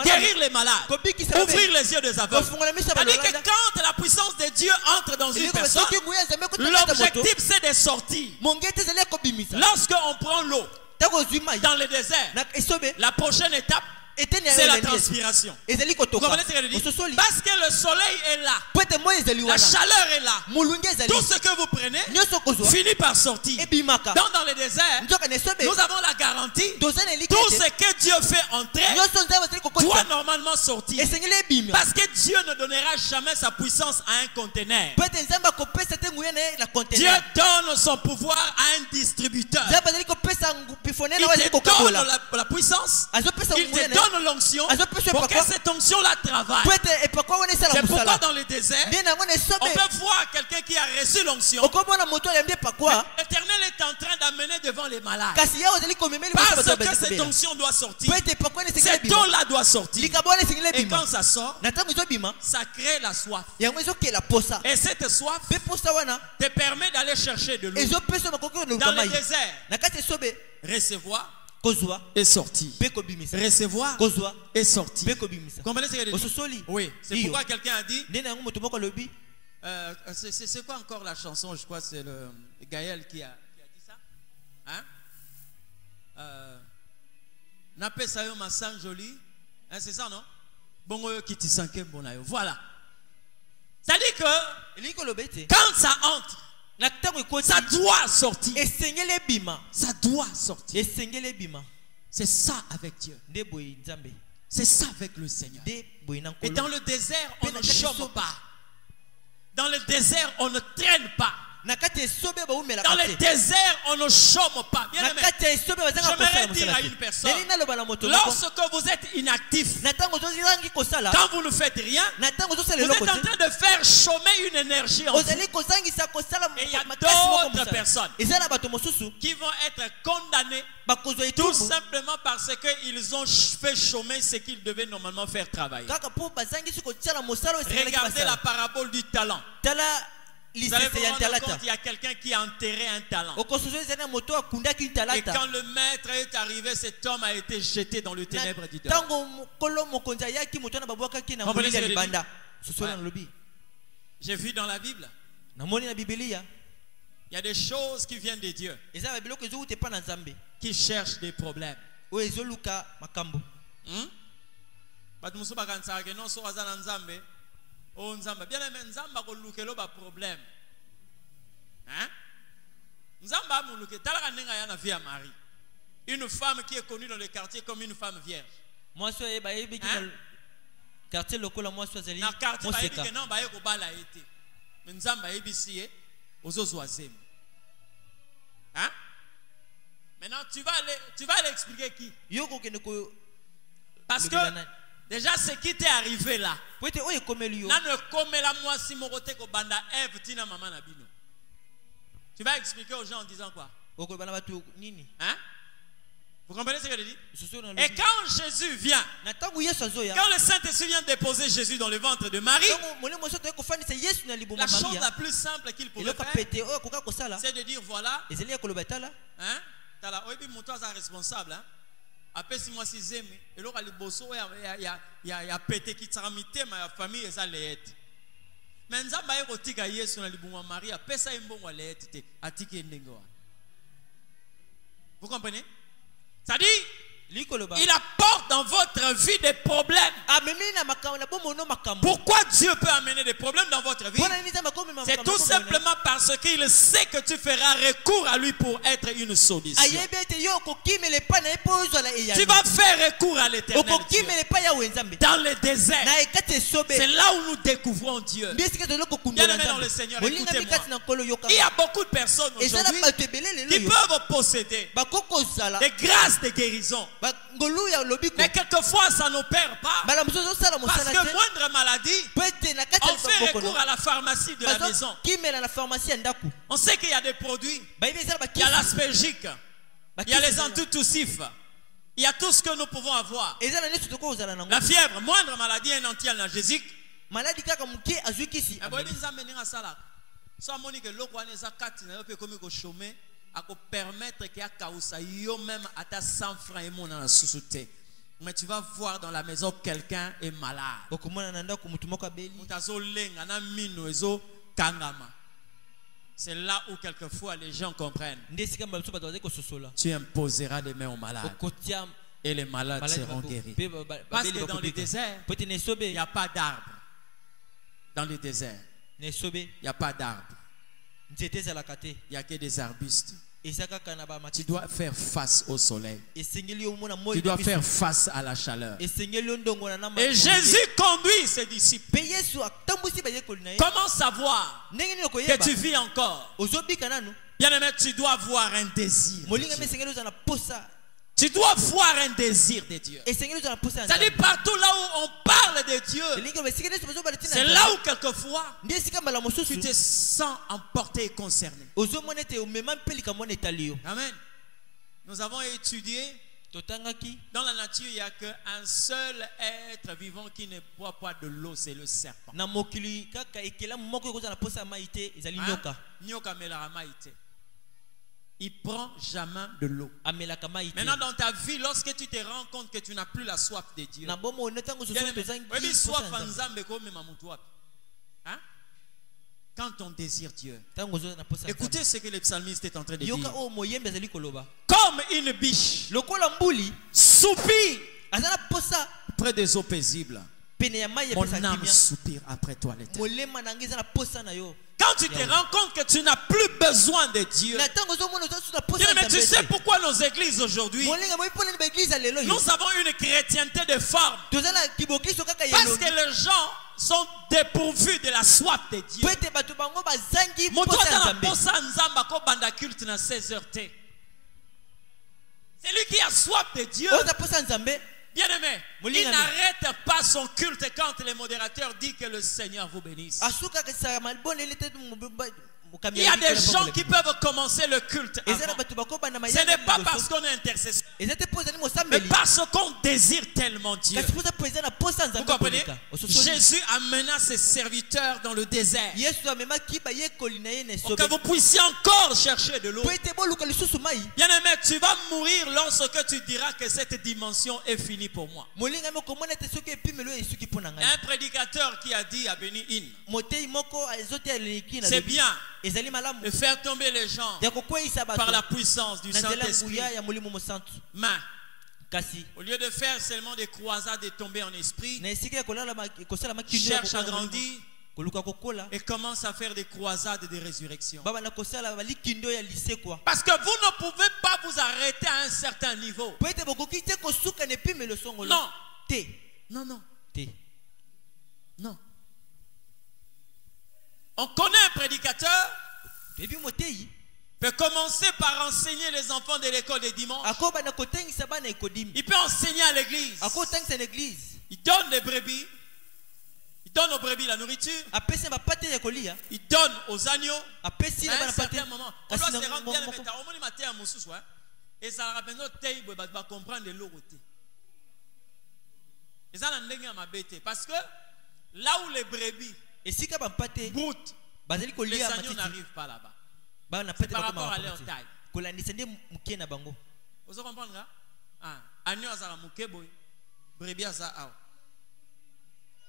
guérir les malades, ouvrir les yeux des aveugles. C'est-à-dire que quand la puissance de Dieu entre dans une personne, l'objectif c'est de sortir. Lorsqu'on prend l'eau dans le désert, la prochaine étape, c'est la transpiration. Vous comprenez ce que je dis? Parce que le soleil est là, la chaleur est là, tout ce que vous prenez finit par sortir. Dans le désert, nous avons la garantie, tout ce que Dieu fait entrer doit normalement sortir. Parce que Dieu ne donnera jamais sa puissance à un conteneur. Dieu donne son pouvoir à un distributeur. Il te donne la puissance, il te donne l'onction pour que cette onction-là travaille. C'est pourquoi dans le désert, on peut voir quelqu'un qui a reçu l'onction. L'Éternel est en train d'amener devant les malades. Parce que cette onction doit sortir. Cette eau-là doit sortir. Et quand ça sort, ça crée la soif. Et cette soif te permet d'aller chercher de l'eau. Dans le désert, recevoir et sortir. Recevoir et sortir. Vous comprenez ce que je dis? Oui. C'est pourquoi quelqu'un a dit. C'est quoi encore la chanson? Je crois que c'est le Gaël qui a dit ça. Hein? Napé Sayo Massan Joli. C'est ça, non? Bongo qui t'y bonayo. Voilà. Ça dit que quand ça entre, ça doit sortir. Ça doit sortir. C'est ça avec Dieu. C'est ça avec le Seigneur. Et dans le désert, on ne chôme pas. Dans le désert, on ne traîne pas. Dans le désert, on ne chôme pas. Bien aimé, j'aimerais dire à une personne, lorsque vous êtes inactif, quand vous ne faites rien, vous êtes en train de faire chômer une énergie en vous. Et il y a d'autres personnes qui vont être condamnées tout simplement parce qu'ils ont fait chômer ce qu'ils devaient normalement faire travailler. Regardez la parabole du talent. Vous allez vous rendre compte, il y a quelqu'un qui a enterré un talent. Et quand le maître est arrivé, cet homme a été jeté dans le ténèbre du dehors. J'ai vu dans la Bible, il y a des choses qui viennent de Dieu, qui cherchent des problèmes. Oh Nzamba, bien aimé, Nzamba ko lukelo ba problème. Hein? Nzamba muluke talaka nenga yana vie à Marie. Une femme qui est connue dans le quartier comme une femme vierge. Moi so e ba yebi dans le quartier lokola moi so zeli. Na quartier ba yebi que non ba yeko bala été. Mais Nzamba yebi sié ozozoazem. Hein? Maintenant tu vas l'expliquer qui? Yoko ke neko parce que déjà ce qui t'est arrivé là. Tu vas expliquer aux gens en disant quoi? Hein? Vous comprenez ce que je dis? Et quand Jésus vient, quand le Saint-Esprit vient déposer Jésus dans le ventre de Marie, la chose la plus simple qu'il pouvait faire, c'est de dire voilà, hein? Responsable, hein? Après si moi si j'aime et là les bosso il y a pété qui tramité ma famille et ça les mais nzamba yeko tika Yesu na libunga Maria pesa imbongo les te atiki ndengo. Vous comprenez? Ça dit il apporte dans votre vie des problèmes. Pourquoi Dieu peut amener des problèmes dans votre vie? C'est tout simplement parce qu'il sait que tu feras recours à lui pour être une solution. Tu vas faire recours à l'Éternel dans le désert. C'est là où nous découvrons Dieu. Bien aimé dans le Seigneur, écoutez-moi. Il y a beaucoup de personnes aujourd'hui qui peuvent posséder des grâces de guérison. Mais quelquefois ça n'opère pas parce que moindre maladie on fait recours à la pharmacie de la maison. On sait qu'il y a des produits, il y a l'aspergique, il y a les antitoussifs, il y a tout ce que nous pouvons avoir. La fièvre, moindre maladie, un anti-analgésique. À permettre qu'il y a même à ta 100 francs et mon sous-souté. Mais tu vas voir dans la maison quelqu'un est malade. C'est là où quelquefois les gens comprennent. Tu imposeras des mains aux malades et les malades seront guéris. Parce que dans le désert, il n'y a pas d'arbre. Dans le désert, il n'y a pas d'arbre. Il n'y a que des arbustes. Tu dois faire face au soleil. Tu dois faire face à la chaleur. Et Jésus conduit ses disciples. Comment savoir que tu vis encore? Bien aimé, tu dois avoir un désir. Tu dois voir un désir de Dieu. C'est-à-dire partout là où on parle de Dieu, c'est là où quelquefois tu te sens emporté et concerné. Amen. Nous avons étudié dans la nature, il n'y a qu'un seul être vivant qui ne boit pas de l'eau, c'est le serpent. Il prend jamais de l'eau. Maintenant dans ta vie, lorsque tu te rends compte que tu n'as plus la soif de Dieu. Hein? Quand on désire Dieu. Écoutez ce que le psalmiste est en train de dire. Comme une biche soupire près des eaux paisibles. Mon âme soupire après toi, l'Éternel. Quand tu te rends compte que tu n'as plus besoin de Dieu. Mais tu sais pourquoi nos églises aujourd'hui, nous avons une chrétienté de forme. Parce que les gens sont dépourvus de la soif de Dieu. C'est lui qui a soif de Dieu. Bien-aimé, il n'arrête pas son culte quand le modérateur dit que le Seigneur vous bénisse. Il y a des gens qui peuvent commencer le culte avant. Ce n'est pas parce qu'on est intercesseur, mais parce qu'on désire tellement Dieu. Vous comprenez? Jésus amena ses serviteurs dans le désert pour que vous puissiez encore chercher de l'eau. Bien-aimé, tu vas mourir lorsque tu diras que cette dimension est finie pour moi. Un prédicateur qui a dit à Béni In, c'est bien de faire tomber les gens par la puissance du Saint-Esprit. Mais au lieu de faire seulement des croisades et tomber en esprit, cherche à grandir et commence à faire des croisades de résurrection. Parce que vous ne pouvez pas vous arrêter à un certain niveau. Non. Non, non. Non. On connaît un prédicateur peut commencer par enseigner les enfants de l'école des dimanches. Il peut enseigner à l'église. Il donne les brebis. Il donne aux brebis la nourriture. Il donne aux agneaux. À un certain moment, on doit se rendre bien et ça va comprendre de l'eau. Parce que là où les brebis broutent, les agneaux n'arrivent pas là-bas. C'est par rapport à leur taille. Vous comprenez? Agneau azara mukebo, brebis azara awa.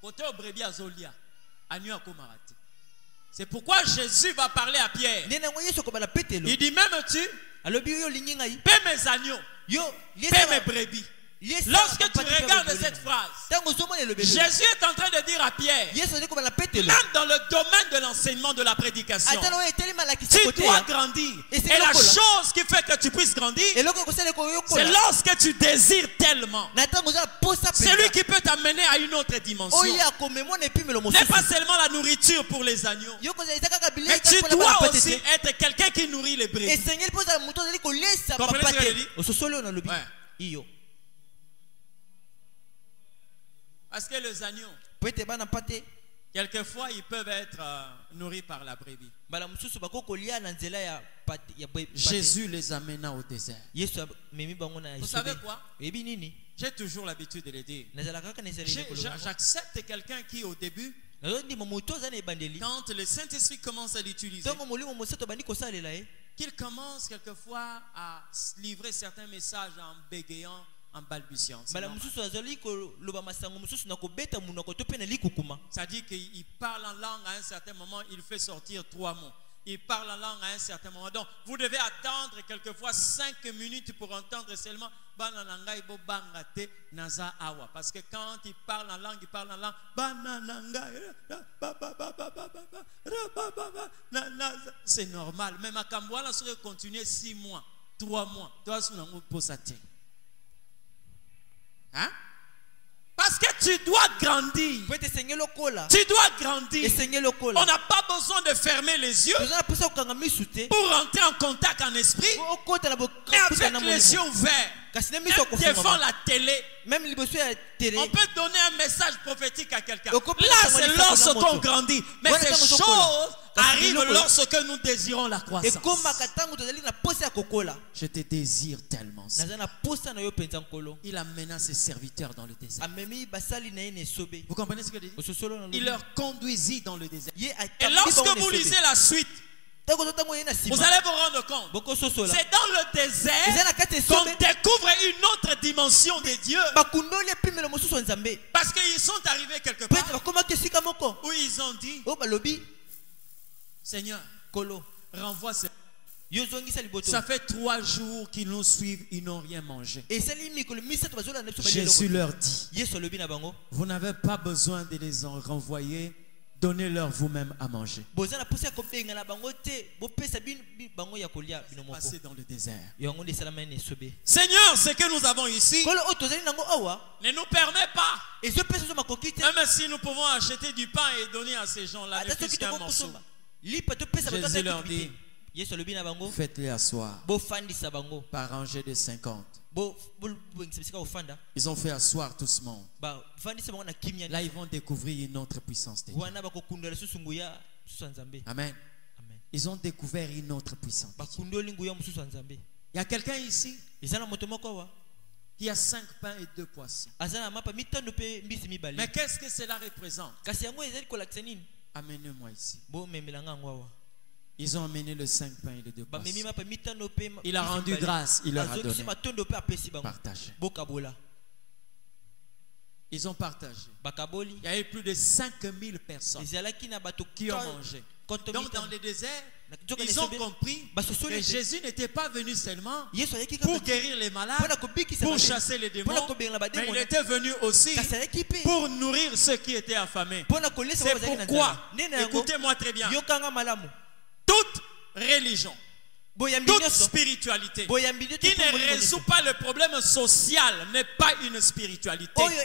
Côté au brebis azolia, agneau akomarate. C'est pourquoi Jésus va parler à Pierre. Il dit même tu, paie mes agneaux, paie mes brebis. Lorsque tu regardes cette phrase, Jésus est en train de dire à Pierre, même dans le domaine de l'enseignement de la prédication, tu dois grandir. Et la chose qui fait que tu puisses grandir, c'est lorsque tu désires tellement. C'est lui qui peut t'amener à une autre dimension. N'est pas seulement la nourriture pour les agneaux, mais tu dois aussi être quelqu'un qui nourrit les brebis. Comprenez ce que je dis? Ouais. Parce que les agneaux, quelquefois, ils peuvent être nourris par la brebis. Jésus les amena au désert. Vous savez quoi? J'ai toujours l'habitude de le dire. J'accepte quelqu'un qui, au début, quand le Saint-Esprit commence à l'utiliser, qu'il commence quelquefois à livrer certains messages en bégayant, en balbutiant. C'est-à-dire qu'il parle en langue à un certain moment, il fait sortir 3 mots. Il parle en langue à un certain moment. Donc, vous devez attendre quelquefois 5 minutes pour entendre seulement parce que quand il parle en langue, c'est normal. Mais ma camboula serait continuer 6 mois, 3 mois. Hein? Parce que tu dois grandir. Tu dois grandir. On n'a pas besoin de fermer les yeux pour rentrer en contact en esprit. Mais avec les yeux ouverts, même devant la télé, on peut donner un message prophétique à quelqu'un. Là, c'est lorsqu'on grandit. Mais ces choses arrivent lorsque nous désirons la croissance. Je te désire tellement. Il amena ses serviteurs dans le désert. Vous comprenez ce que je dis? Il leur conduisit dans le désert. Et lorsque vous lisez la suite, Vous allez vous rendre compte. C'est dans le désert qu'on découvre une autre dimension de Dieu. Parce qu'ils sont arrivés quelque part où ils ont dit, Seigneur, renvoie ces... Ça fait 3 jours qu'ils nous suivent, ils n'ont rien mangé. Jésus leur dit, vous n'avez pas besoin de les en renvoyer, donnez-leur vous-même à manger. Passez dans le désert. Seigneur, ce que nous avons ici ne nous permet pas. Même si nous pouvons acheter du pain et donner à ces gens-là, ne plus qu'un morceau. Jésus leur dit, faites-les asseoir par rangée de 50. Ils ont fait asseoir tout ce monde. Là, ils vont découvrir une autre puissance de Dieu. Amen. Ils ont découvert une autre puissance. Il y a quelqu'un ici qui a 5 pains et 2 poissons. Mais qu'est-ce que cela représente? Amenez-moi ici. Ils ont amené le 5 pains et les 2 poissons. Il a rendu grâce, il leur a donné. Partagé. Ils ont partagé. Il y a eu plus de 5000 personnes qui ont mangé. Donc dans le désert, ils ont compris que Jésus n'était pas venu seulement pour guérir les malades, pour chasser les démons, mais il était venu aussi pour nourrir ceux qui étaient affamés. C'est pourquoi, écoutez-moi très bien, toute religion, toute spiritualité qui ne résout pas le problème social n'est pas une spiritualité. Comprenez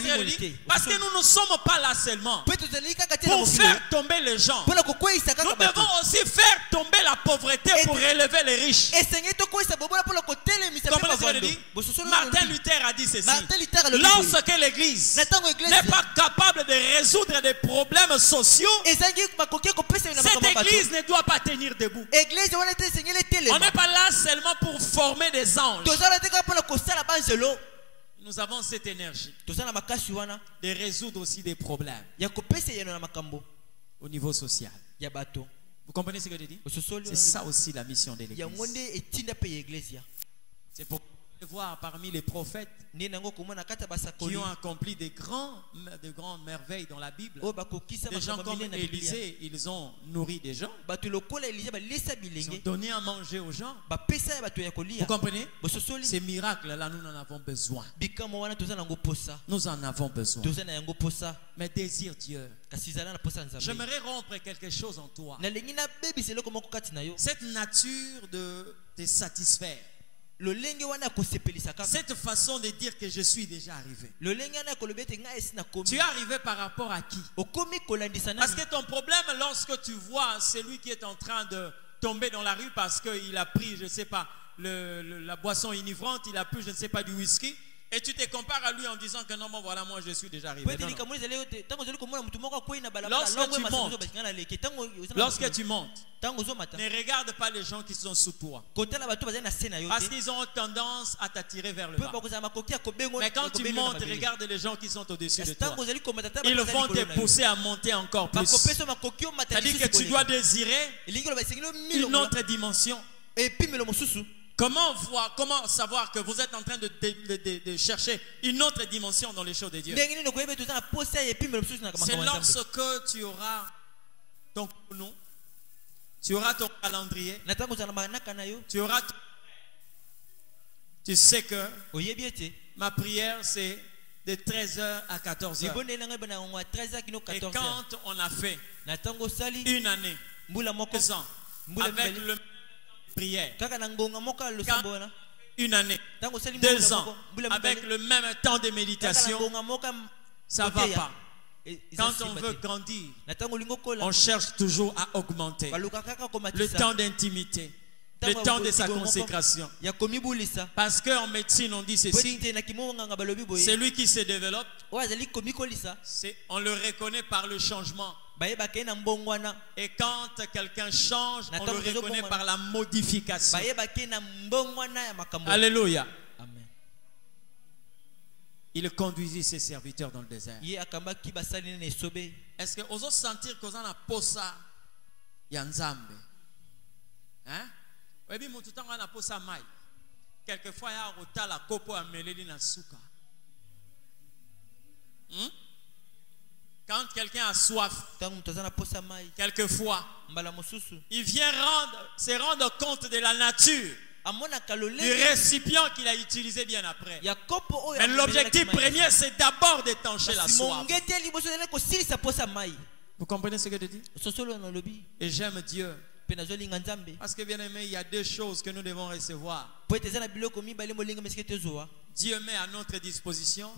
ce que je dis? Parce que nous ne sommes pas là seulement pour faire tomber les gens. Nous devons aussi faire tomber la pauvreté pour élever les riches. Comprenez ce que je dis? Martin Luther a dit ceci. Lorsque l'église n'est pas capable de résoudre des problèmes sociaux, cette église ne doit pas tenir debout. On n'est pas là seulement pour former des anges. Nous avons cette énergie de résoudre aussi des problèmes au niveau social. Vous comprenez ce que je dis? C'est ça aussi la mission de l'église. C'est pour voir parmi les prophètes qui ont accompli de grandes merveilles dans la Bible. Des gens comme Élisée, ils ont nourri des gens. Ils ont donné à manger aux gens. Vous comprenez? Ces miracles-là, nous en avons besoin. Nous en avons besoin. Mais désire Dieu. J'aimerais rompre quelque chose en toi. Cette nature de te satisfaire. Cette façon de dire que je suis déjà arrivé. Tu es arrivé par rapport à qui? Parce que ton problème, lorsque tu vois celui qui est en train de tomber dans la rue parce qu'il a pris, je ne sais pas, la boisson enivrante, il a pris, je ne sais pas, du whisky, et tu te compares à lui en disant que non, bon, voilà, moi je suis déjà arrivé. Lorsque tu montes, ne regarde pas les gens qui sont sous toi. Parce qu'ils ont tendance à t'attirer vers le bas. Mais quand tu montes, regarde les gens qui sont au-dessus de toi. Ils vont te pousser à monter encore plus. C'est-à-dire que tu dois désirer une autre dimension. Comment savoir que vous êtes en train de chercher une autre dimension dans les choses de Dieu? C'est lorsque tu auras ton nom, tu auras ton calendrier, tu sais que ma prière c'est de 13h à 14h. Et quand on a fait une année, 2 ans, avec le prière, une année, 2 ans, avec le même temps de méditation, ça ne va pas. Quand on veut grandir, on cherche toujours à augmenter le temps d'intimité, le temps de sa consécration. Parce qu'en médecine, on dit ceci, celui qui se développe, on le reconnaît par le changement. Et quand quelqu'un change, on le reconnaît par la modification. Alléluia. Il conduisit ses serviteurs dans le désert. Est-ce que vous sentez que vous en avez ça Yanzambe. Hein? Webi mututanga na posa mai. Quelquefois ya rota la kopo ameleli na suka. Quand quelqu'un a soif, quelquefois, il vient se rendre compte de la nature du récipient qu'il a utilisé bien après. Mais l'objectif premier, c'est d'abord d'étancher la soif. Vous comprenez ce que je dis? Et j'aime Dieu. Parce que bien aimé, il y a deux choses que nous devons recevoir. Dieu met à notre disposition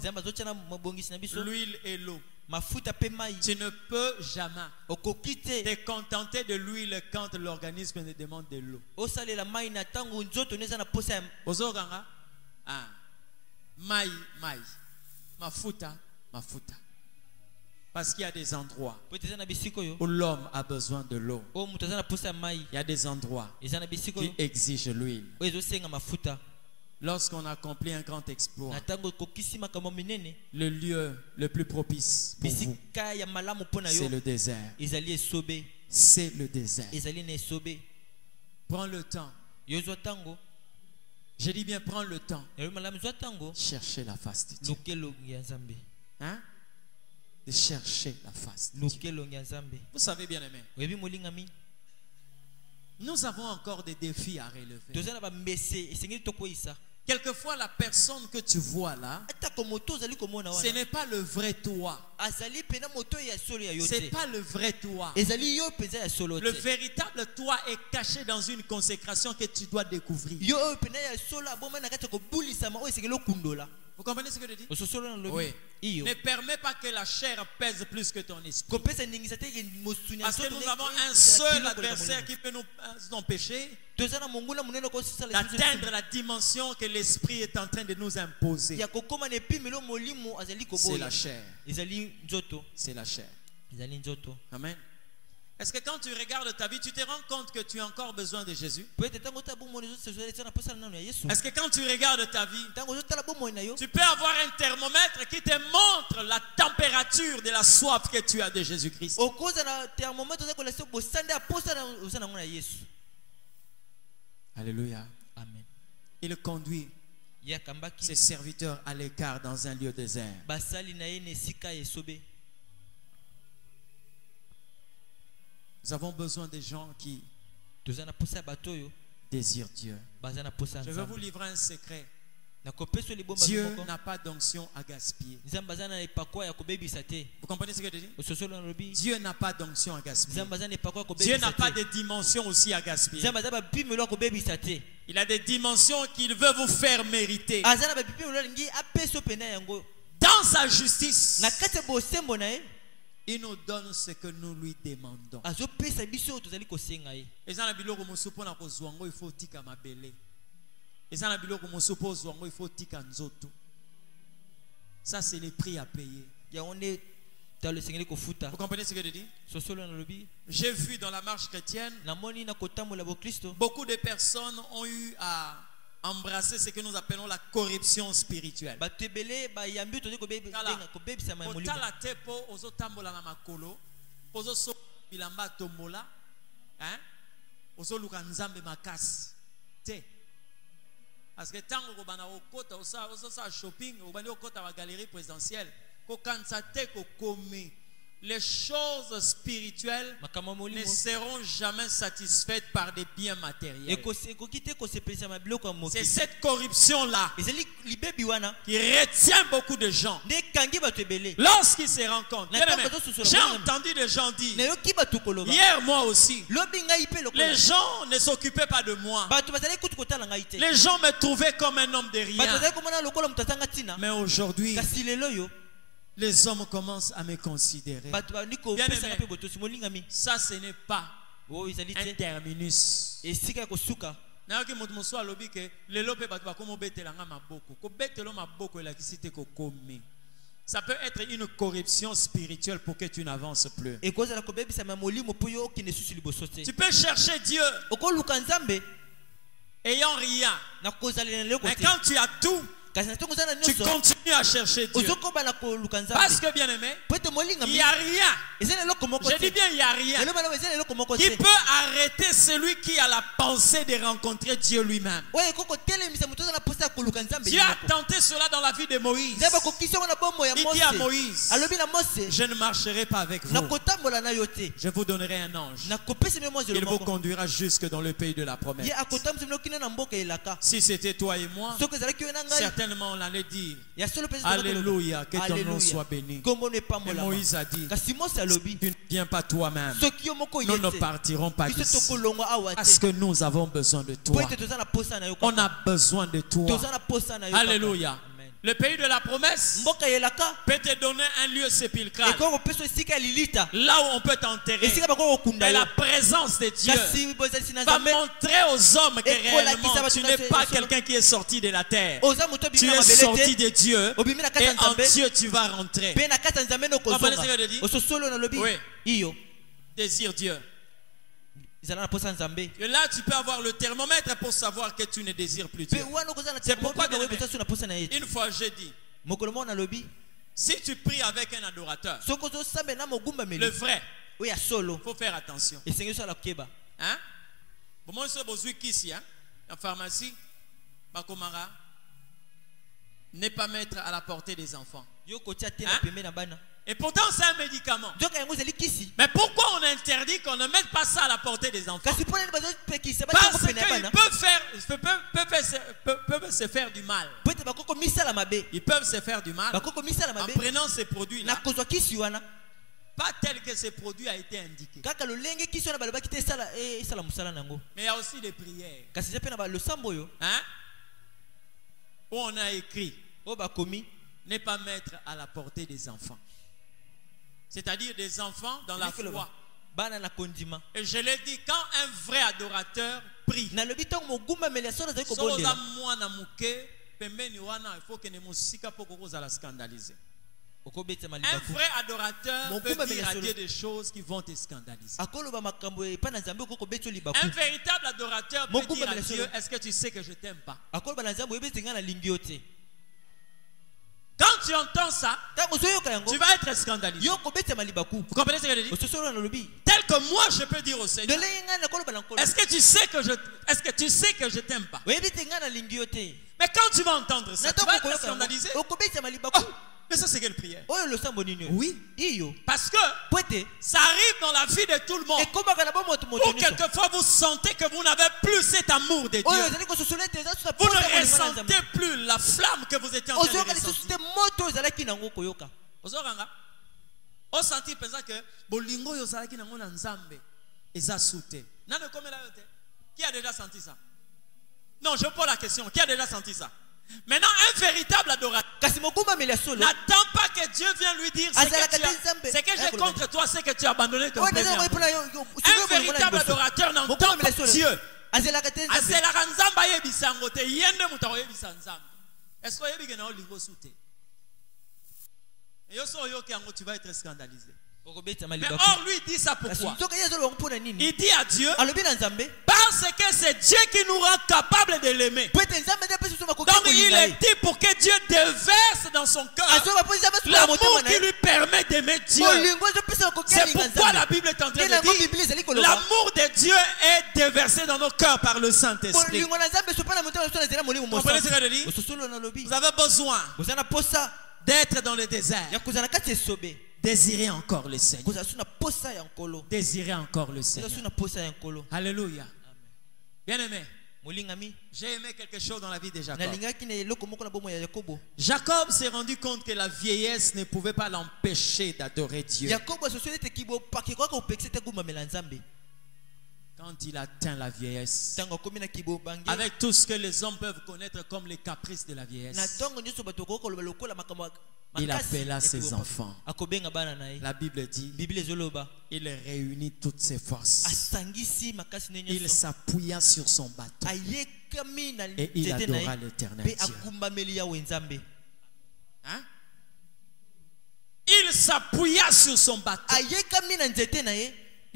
l'huile et l'eau. Tu ne peux jamais te contenter de l'huile quand l'organisme te demande de l'eau. Mai, mafuta. Parce qu'il y a des endroits où l'homme a besoin de l'eau. Il y a des endroits qui exigent l'huile. Lorsqu'on accomplit un grand exploit, le lieu le plus propice pour vous, c'est le désert. C'est le désert. Prends le temps. Je dis bien, prends le temps. Cherchez la face de Dieu. Hein? De chercher la face de Dieu. Vous savez bien aimé, nous avons encore des défis à relever. Quelquefois la personne que tu vois là, ce n'est pas le vrai toi. C'est pas le vrai toi. Le véritable toi est caché dans une consécration que tu dois découvrir. Vous comprenez ce que je dis? Oui. Ne permets pas que la chair pèse plus que ton esprit. Parce que nous avons un seul adversaire qui peut nous empêcher d'atteindre la dimension que l'esprit est en train de nous imposer. C'est la chair. C'est la chair. Amen. Est-ce que quand tu regardes ta vie, tu te rends compte que tu as encore besoin de Jésus? Est-ce que quand tu regardes ta vie, tu peux avoir un thermomètre qui te montre la température de la soif que tu as de Jésus-Christ? Alléluia. Amen. Il conduit ses serviteurs à l'écart dans un lieu désert. Nous avons besoin de gens qui désirent Dieu. Je vais vous livrer un secret. Dieu n'a pas d'onction à gaspiller. Vous comprenez ce que je dis? Dieu n'a pas d'onction à gaspiller. Dieu n'a pas de dimension aussi à gaspiller. Il a des dimensions qu'il veut vous faire mériter. Dans sa justice, il nous donne ce que nous lui demandons. Ça, c'est les prix à payer. Vous comprenez ce que je dis? J'ai vu dans la marche chrétienne, beaucoup de personnes ont eu à embrasser ce que nous appelons la corruption spirituelle. Parce que tant que vous avez shopping, vous avez la galerie présidentielle, les choses spirituelles ne seront jamais satisfaites par des biens matériels. C'est cette corruption-là qui retient beaucoup de gens. Lorsqu'ils se rendent compte, j'ai entendu des gens dire, hier moi aussi, les gens ne s'occupaient pas de moi. Les gens me trouvaient comme un homme de rien. Mais aujourd'hui, les hommes commencent à me considérer. Bien aimé, ça ce n'est pas un terminus. Ça peut être une corruption spirituelle pour que tu n'avances plus. Tu peux chercher Dieu ayant rien. Mais quand tu as tout, tu continues à chercher Dieu. Parce que, bien aimé, il n'y a rien. Je dis bien, il n'y a rien qui peut arrêter celui qui a la pensée de rencontrer Dieu lui-même. Dieu a tenté cela dans la vie de Moïse. Il dit à Moïse, je ne marcherai pas avec vous. Je vous donnerai un ange. Il vous conduira jusque dans le pays de la promesse. Si c'était toi et moi, certainement on allait dire alléluia, que ton nom soit béni. Et Moïse a dit, si tu ne viens pas toi-même, nous ne partirons pas d'ici. Parce que nous avons besoin de toi. On a besoin de toi. Alléluia. Le pays de la promesse peut te donner un lieu sépulcral. Là où on peut t'enterrer. Et la présence de Dieu va montrer aux hommes que réellement tu n'es pas quelqu'un qui est sorti de la terre. Tu es sorti de Dieu. Et en Dieu tu vas rentrer. Comprenez ce que je dis? Oui. Désire Dieu. Et là, tu peux avoir le thermomètre pour savoir que tu ne désires plus Dieu. C'est pourquoi, une fois j'ai dit, si tu pries avec un adorateur, le vrai, il faut faire attention. Hein? Moi, je suis ici, en pharmacie, ne pas mettre à la portée des enfants. Hein? Et pourtant c'est un médicament. Mais pourquoi on interdit qu'on ne mette pas ça à la portée des enfants? Parce qu'ils peuvent se faire du mal. Ils peuvent se faire du mal en prenant ces produits-là. Pas tel que ce produit a été indiqué. Mais il y a aussi des prières. Hein? Où on a écrit ne pas mettre à la portée des enfants. C'est-à-dire des enfants dans la foi. Et je l'ai dit, quand un vrai adorateur prie, il faut que ne scandaliser. Un vrai adorateur peut dire à Dieu des choses qui vont te scandaliser. Un véritable adorateur peut dire à Dieu, est-ce que tu sais que je ne t'aime pas? Quand tu entends ça, tu vas être scandalisé. Vous comprenez ce que je dis? Tel que moi je peux dire au Seigneur, est-ce que tu sais que je t'aime pas? Mais quand tu vas entendre ça, tu vas être scandalisé. Mais ça c'est quelle prière? Oui. Parce que ça arrive dans la vie de tout le monde. Ou quelquefois vous sentez que vous n'avez plus cet amour de Dieu. Vous ne ressentez plus la flamme que vous étiez en train de ressentir. Vous sentez que bolingo yozalaki nango na nzambe eza soute. Qui a déjà senti ça? Non, je pose la question. Qui a déjà senti ça? Maintenant, un véritable adorateur n'attend pas que Dieu vienne lui dire c'est que j'ai contre toi, c'est que tu as abandonné ton premier amour. Un véritable adorateur n'entend pas Dieu. Est-ce que tu vas être scandalisé? Mais or lui dit ça pourquoi? Il dit à Dieu parce que c'est Dieu qui nous rend capable de l'aimer. Donc il est dit pour que Dieu déverse dans son cœur l'amour qui lui permet d'aimer Dieu. C'est pourquoi la Bible est en train de dire l'amour de Dieu est déversé dans nos cœurs par le Saint-Esprit. Vous comprenez ce que je dis? Vous avez besoin d'être dans le désert. Désirez encore le Seigneur. Désirez encore le Seigneur. Alléluia. Bien aimé, j'ai aimé quelque chose dans la vie de Jacob. Jacob s'est rendu compte que la vieillesse ne pouvait pas l'empêcher d'adorer Dieu. Quand il atteint la vieillesse, avec tout ce que les hommes peuvent connaître comme les caprices de la vieillesse, il appela ses enfants. La Bible dit, il réunit toutes ses forces. Il s'appuya sur son bâton et il adora l'Éternel Dieu. Hein? Il s'appuya sur son bâton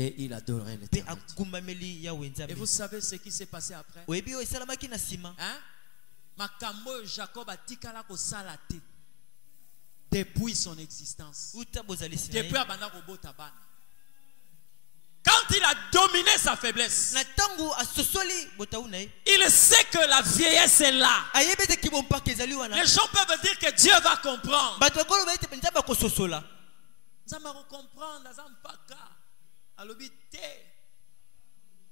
et il adorait l'Éternel Dieu. Et vous savez ce qui s'est passé après? Hein? Makambo Jacob a tikala ko salate depuis son existence. Depuis abanda ko bota bana. Quand il a dominé sa faiblesse, il sait que la vieillesse est là. Les gens peuvent dire que Dieu va comprendre.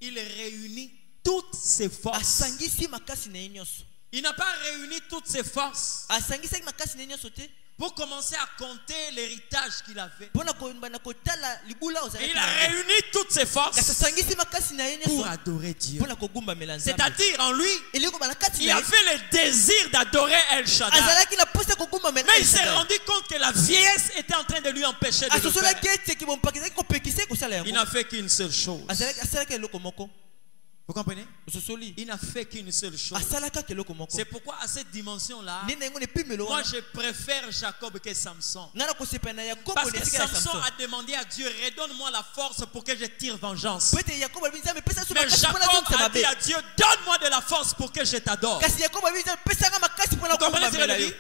Il réunit toutes ses forces. Il n'a pas réuni toutes ses forces pour commencer à compter l'héritage qu'il avait. Et il a réuni toutes ses forces pour adorer Dieu. C'est-à-dire en lui, il avait le désir d'adorer El Shaddai. Mais il s'est rendu compte que la vieillesse était en train de lui empêcher de le faire. Il n'a fait qu'une seule chose. Vous comprenez? Il n'a fait qu'une seule chose. C'est pourquoi à cette dimension-là, moi je préfère Jacob que Samson. Parce que Samson a demandé à Dieu, redonne-moi la force pour que je tire vengeance. Mais Jacob a dit à Dieu, donne-moi de la force pour que je t'adore. Vous comprenez ce que je dis?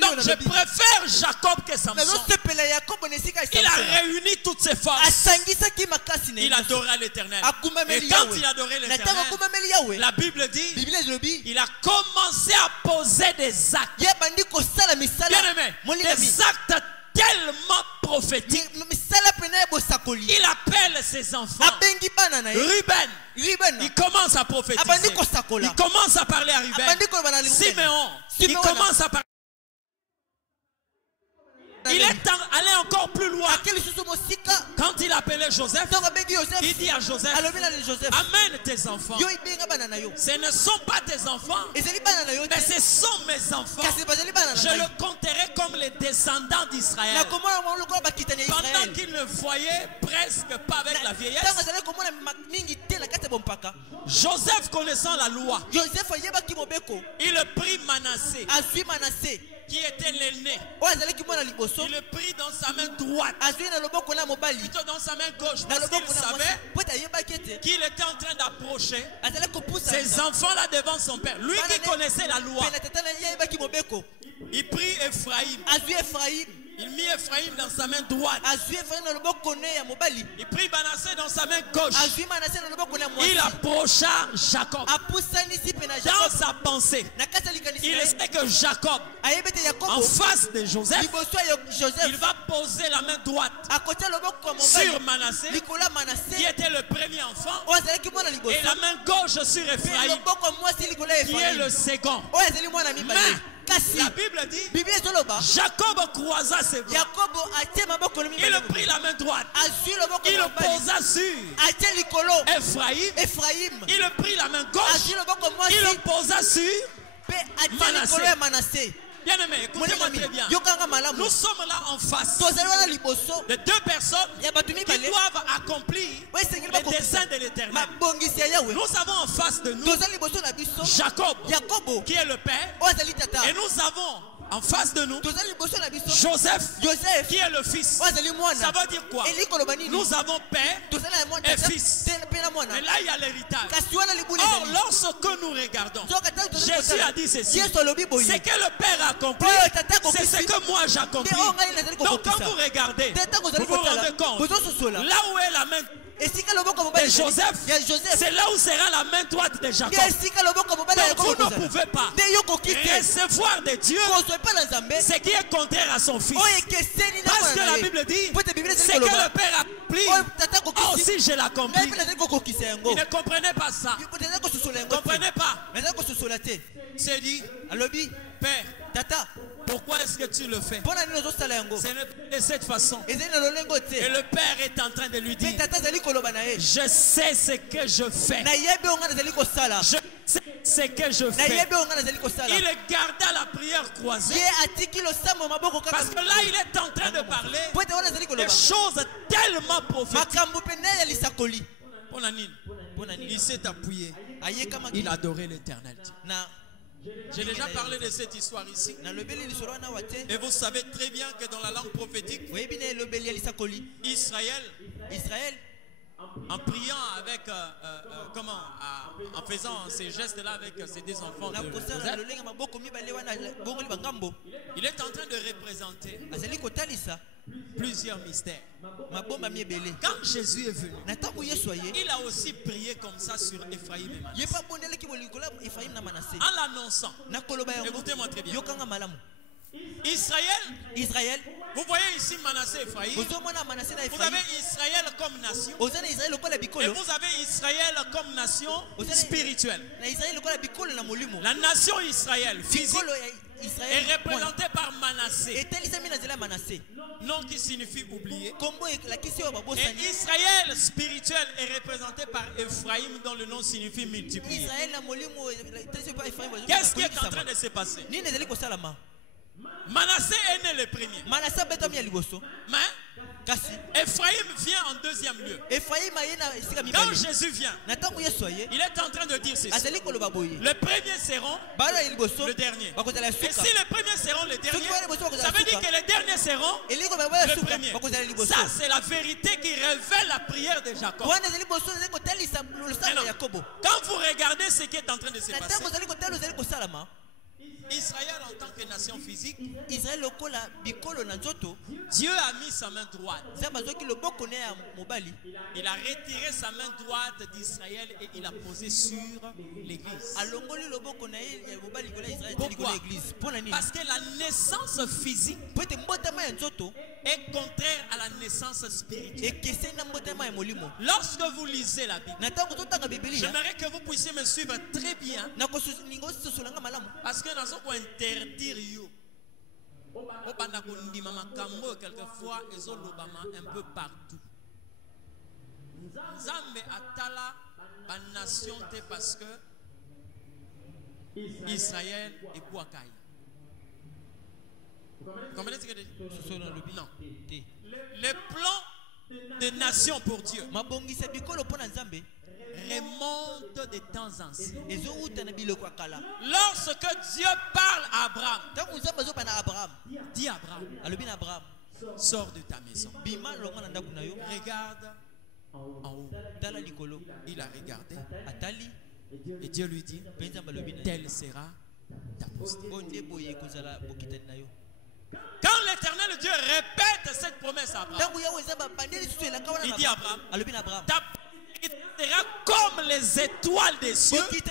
Donc je préfère Jacob que Samson. Il a réuni toutes ses forces. Il adora l'Éternel. Et quand il adorait l'Éternel, la Bible dit, il a commencé à poser des actes. Bien aimé, des actes tellement prophétiques. Il appelle ses enfants. Ruben, il commence à prophétiser. Il commence à parler à Ruben. Siméon, il commence à parler. Il est allé encore plus loin. Quand il appelait Joseph, il dit à Joseph, amène tes enfants. Ce ne sont pas tes enfants, mais ce sont mes enfants. Je le compterai comme les descendants d'Israël. Pendant qu'il ne voyait presque pas avec la vieillesse, Joseph, connaissant la loi, il prit Manassé, qui était l'aîné. Il le prit dans sa main droite, plutôt dans sa main gauche, parce qu'il savait qu'il était en train d'approcher ses enfants là devant son père. Lui qui connaissait la loi, il prit Ephraïm. Il mit Ephraïm dans sa main droite. Il prit Manassé dans sa main gauche. Il approcha Jacob. Dans sa pensée, il sait que Jacob, en face de Joseph, il va poser la main droite sur Manassé, qui était le premier enfant, et la main gauche sur Ephraïm, qui est le second. Mais la Bible dit, Jacob croisa ses bras. Il prit la main droite. Il le posa sur Ephraïm. Il prit la main gauche. Il le posa sur Manassé. Bien aimé, écoutez-moi très bien. Nous sommes là en face de deux personnes qui doivent accomplir les desseins de l'Éternel. Nous avons en face de nous Jacob, qui est le père, et nous avons en face de nous Joseph, qui est le fils. Ça veut dire quoi? Nous avons père et fils. Mais là il y a l'héritage. Or lorsque nous regardons, Jésus a dit ceci: c'est que le père a accompli, c'est ce que moi j'accomplis. Donc quand vous regardez, vous vous rendez compte, là où est la main de Joseph, c'est là où sera la main droite de Jacob. Donc vous ne pouvez pas recevoir de Dieu ce qui est contraire à son fils. Parce que la Bible dit, c'est que le père accomplit, aussi je l'accomplis. Il ne comprenait pas ça. Il ne comprenait pas. C'est dit, père, pourquoi est-ce que tu le fais? C'est de cette façon. Et le père est en train de lui dire, je sais ce que je fais. Je sais ce que je fais. Il garda la prière croisée. Parce que là il est en train de parler des choses tellement prophétiques. Il s'est appuyé. Il adorait l'Éternel. J'ai déjà parlé de cette histoire ici. Et vous savez très bien que dans la langue prophétique, Israël en priant avec, en faisant ces gestes-là avec ses deux enfants, il est en train de représenter plusieurs mystères. Quand Jésus est venu, il a aussi prié comme ça sur Ephraïm et Manassé. En l'annonçant, écoutez-moi très bien. Israël, vous voyez ici Manassé et Ephraïm. Vous avez Israël comme nation. Et vous avez Israël comme nation spirituelle. La nation Israël physique est représentée par Manassé. Nom qui signifie oublier. Et Israël spirituel est représenté par Ephraïm dont le nom signifie multiplier. Qu'est-ce qui est en train de se passer? Manassé est né le premier. Mais Ephraïm vient en deuxième lieu. Quand Jésus vient, il est en train de dire ceci. Les premiers seront le dernier. Et si les premiers seront les derniers, ça veut dire que les derniers seront le premier. Ça, c'est la vérité qui révèle la prière de Jacob. Quand vous regardez ce qui est en train de se passer, Israël en tant que nation physique, Dieu a mis sa main droite. Il a retiré sa main droite d'Israël et il a posé sur l'église. Pourquoi? Parce que la naissance physique est contraire à la naissance spirituelle. Lorsque vous lisez la Bible, j'aimerais que vous puissiez me suivre très bien. Parce que nous avons interdire you. Quelquefois, ils ont un peu partout. Nzambe atala la nation parce que Israël est Bouakaï. Vous comprenez ce que je dis? Non. Les plans de nation pour Dieu remonte de temps anciens. Lorsque Dieu parle à Abraham, dit Abraham, sors de ta maison, regarde en haut. Il a regardé et Dieu lui dit, telle sera ta postérité. Quand l'Éternel Dieu répète cette promesse à Abraham, il dit à Abraham, ta sera comme les étoiles des cieux et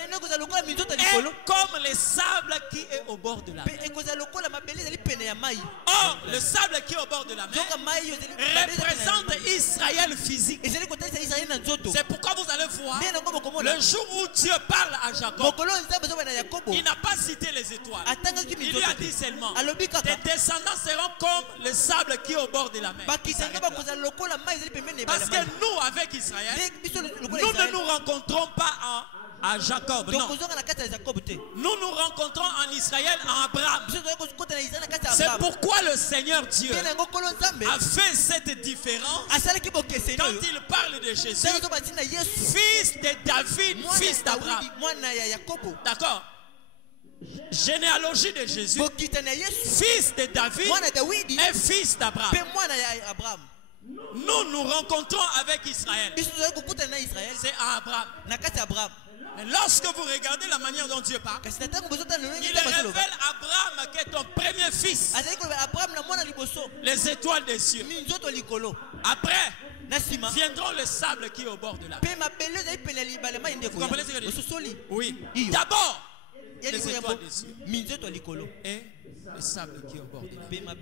comme le sable qui est au bord de la mer. Or, le sable qui est au bord de la mer représente Israël physique. C'est pourquoi vous allez voir, le jour où Dieu parle à Jacob, il n'a pas cité les étoiles. Il lui a dit seulement, tes descendants seront comme le sable qui est au bord de la mer. Parce que nous, avec Israël, nous ne nous rencontrons pas à Jacob. Non. Nous nous rencontrons en Israël, en Abraham. C'est pourquoi le Seigneur Dieu a fait cette différence quand il parle de Jésus, fils de David, fils d'Abraham. D'accord? Généalogie de Jésus, fils de David et fils d'Abraham. Nous nous rencontrons avec Israël. C'est à Abraham. Mais lorsque vous regardez la manière dont Dieu parle, il révèle Abraham qui est ton premier fils. Les étoiles des cieux. Après viendront le sable qui est au bord de la mer. Vous comprenez ce que je dis? Oui. D'abord les étoiles des cieux et le sable qui est au bord de la mer.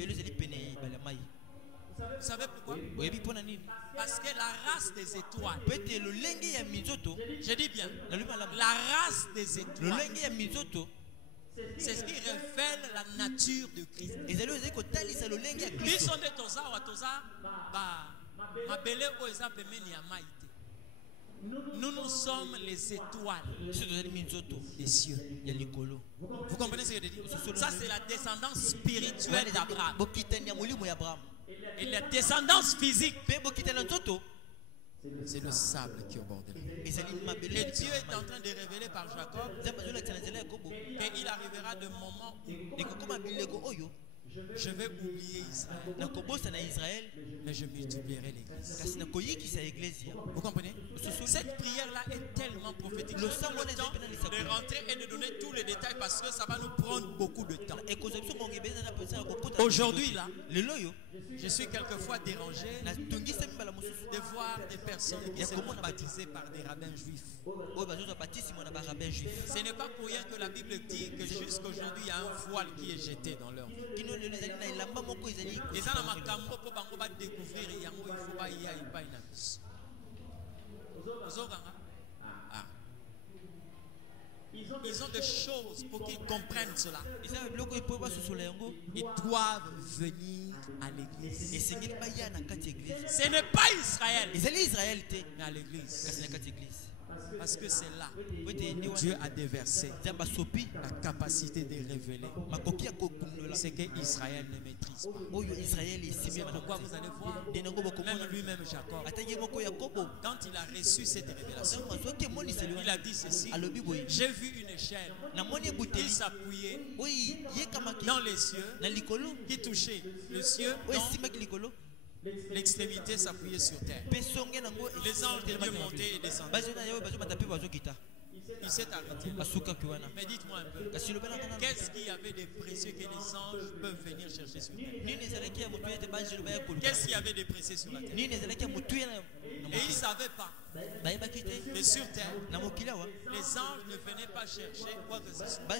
Vous savez pourquoi? Parce que la race des étoiles, je dis bien, la race des étoiles, c'est ce qui révèle la nature de Christ. Nous sommes les étoiles des cieux. Vous comprenez ce que je dis? Ça, c'est la descendance spirituelle d'Abraham. Et la descendance physique, c'est le sable qui est au bord de la mer. Et Dieu est en train de révéler par Jacob qu'il arrivera de moment où je vais oublier Israël, mais je multiplierai l'église. Vous comprenez? Cette prière-là est tellement prophétique. Je prends le temps de rentrer et de donner tous les détails parce que ça va nous prendre beaucoup de temps. Aujourd'hui, là, je suis quelquefois dérangé de voir des personnes qui se font baptiser par des rabbins juifs. Ce n'est pas pour rien que la Bible dit que jusqu'aujourd'hui, il y a un voile qui est jeté dans leur vie. Ils ont des choses pour qu'ils comprennent cela. Ils doivent venir à l'église. Ce n'est pas Israël, mais à l'église. Parce que c'est là où Dieu a déversé la capacité de révéler ce qu'Israël ne maîtrise pas. C'est pourquoi vous allez voir, même lui-même Jacob, quand il a reçu cette révélation, il a dit ceci: j'ai vu une échelle qui s'appuyait dans les cieux, qui touchait le cieux, l'extrémité s'appuyait sur terre. Les anges de Dieu montaient et descendaient. Il s'est arrêté. Mais dites-moi un peu, qu'est-ce qu'il y avait de précieux que les anges peuvent venir chercher sur terre? Qu'est-ce qu'il y avait de précieux sur la terre? Et ils ne savaient pas que sur terre, les anges ne venaient pas chercher quoi que ce soit.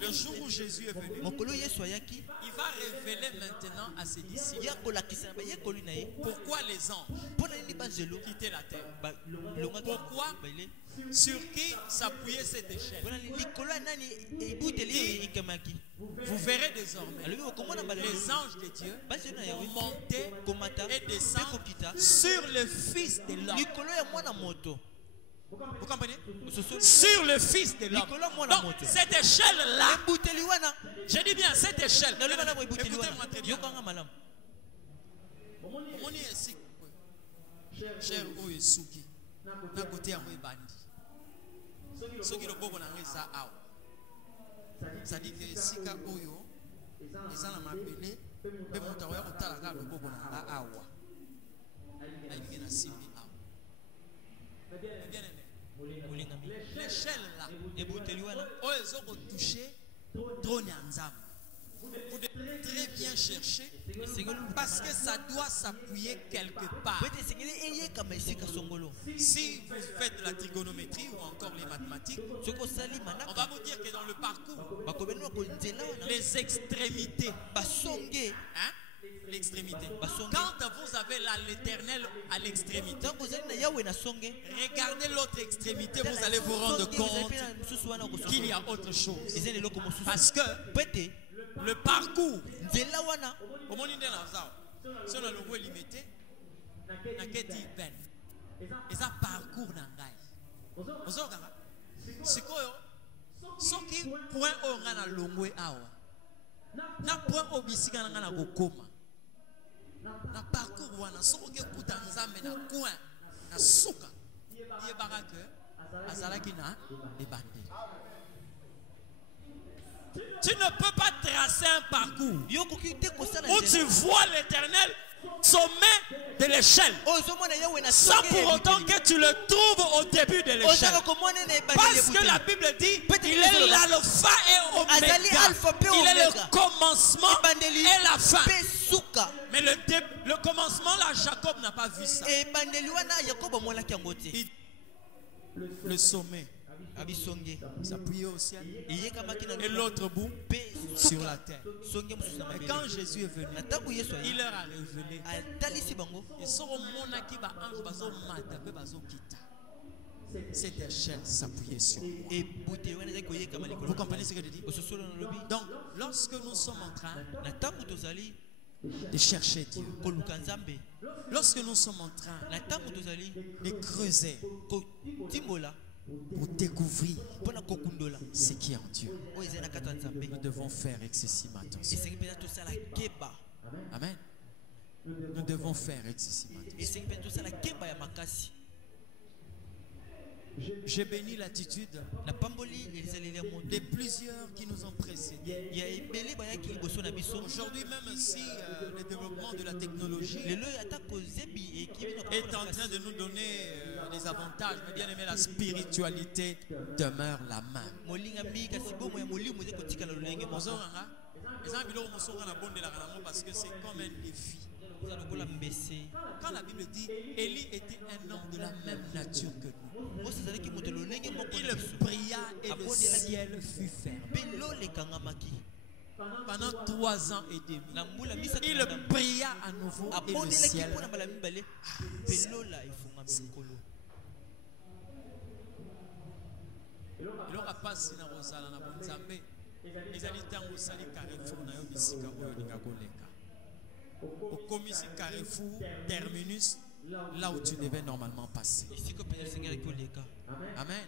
Le jour où Jésus est venu, il va révéler maintenant à ses disciples pourquoi les anges quittaient la terre. Pourquoi? Sur qui s'appuyait cette échelle? Vous verrez désormais les anges de Dieu monter et descendre sur le Fils de l'homme. Vous comprenez? Sur le Fils de l'homme. Donc cette échelle-là, je dis bien cette échelle, écoutez-moi très bien. Cher Oyesuki, na côté à Bandi. Ce qui est le bon eza awa. C'est-à-dire que sika oyo eza na mabele pe moto oya kotala ka le bon na awa. Ayi na simbi awa. Bien aimé. L'échelle là, oyo ezoko toucher trône ya Nzambe. Vous devez très bien chercher parce que ça doit s'appuyer quelque part. Si vous faites la trigonométrie ou encore les mathématiques, on va vous dire que dans le parcours, les extrémités, l'extrémité. Quand vous avez l'Éternel à l'extrémité, regardez l'autre extrémité, vous allez vous rendre compte qu'il y a autre chose. Parce que le parcours, si on a le voie limité, on a dit ben, et ça parcours n'angai. C'est quoi? Ce qui point au ngana longwe awa, na point au bisika ngana gokoma, na parcours wana, so que kuta nzambe na coin, na suka, y baraka, azalaki na les bandits. Tu ne peux pas tracer un parcours où tu vois l'Éternel sommet de l'échelle sans pour autant que tu le trouves au début de l'échelle. Parce que la Bible dit il est l'alpha et oméga. Il est le commencement et la fin. Mais le commencement là, Jacob n'a pas vu ça. Le sommet s'appuyer au ciel et l'autre bout sur la terre. Et quand Jésus est venu, il leur a révélé et cette échelle s'appuyait sur moi. Vous comprenez ce que je dis? Donc lorsque nous sommes en train de chercher Dieu, lorsque nous sommes en train de creuser pour découvrir ce qui est en Dieu, nous devons faire excessive attention. Amen. Nous devons faire excessive attention. J'ai béni l'attitude de plusieurs qui nous ont précédés. Aujourd'hui, même si le développement de la technologie est en train de nous donner des avantages, mais bien aimé, la spiritualité demeure la même. Parce que c'est comme un défi. Quand la Bible dit Élie était un homme de la même nature que nous, il pria et le ciel fut fermé. Pendant 3 ans et demi, il pria à nouveau et le ciel. Il aura passé dans Rosala, dans Bonzambe. Les habitants au Sali Carrefour, dans le Bissika, au commissaire Carrefour, terminus, là où tu devais normalement passer. Amen.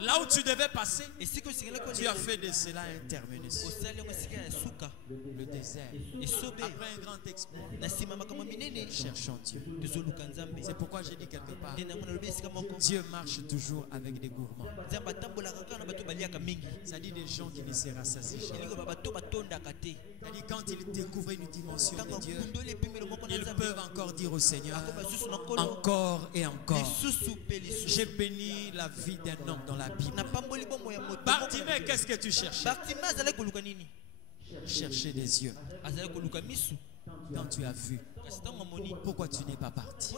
Là où tu devais passer, tu as fait de cela un terminus. Le désert. Après un grand exploit, cherchons Dieu. C'est pourquoi j'ai dit quelque part, Dieu marche toujours avec des gourmands. Ça dit des gens qui ne se rassasient jamais. C'est-à-dire quand ils découvrent une dimension de Dieu, ils peuvent encore dire au Seigneur, encore et encore. J'ai béni la vie d'un homme dans la Bible. Bartimée, qu'est-ce que tu cherches? Chercher des yeux. Quand tu as vu, pourquoi tu n'es pas parti?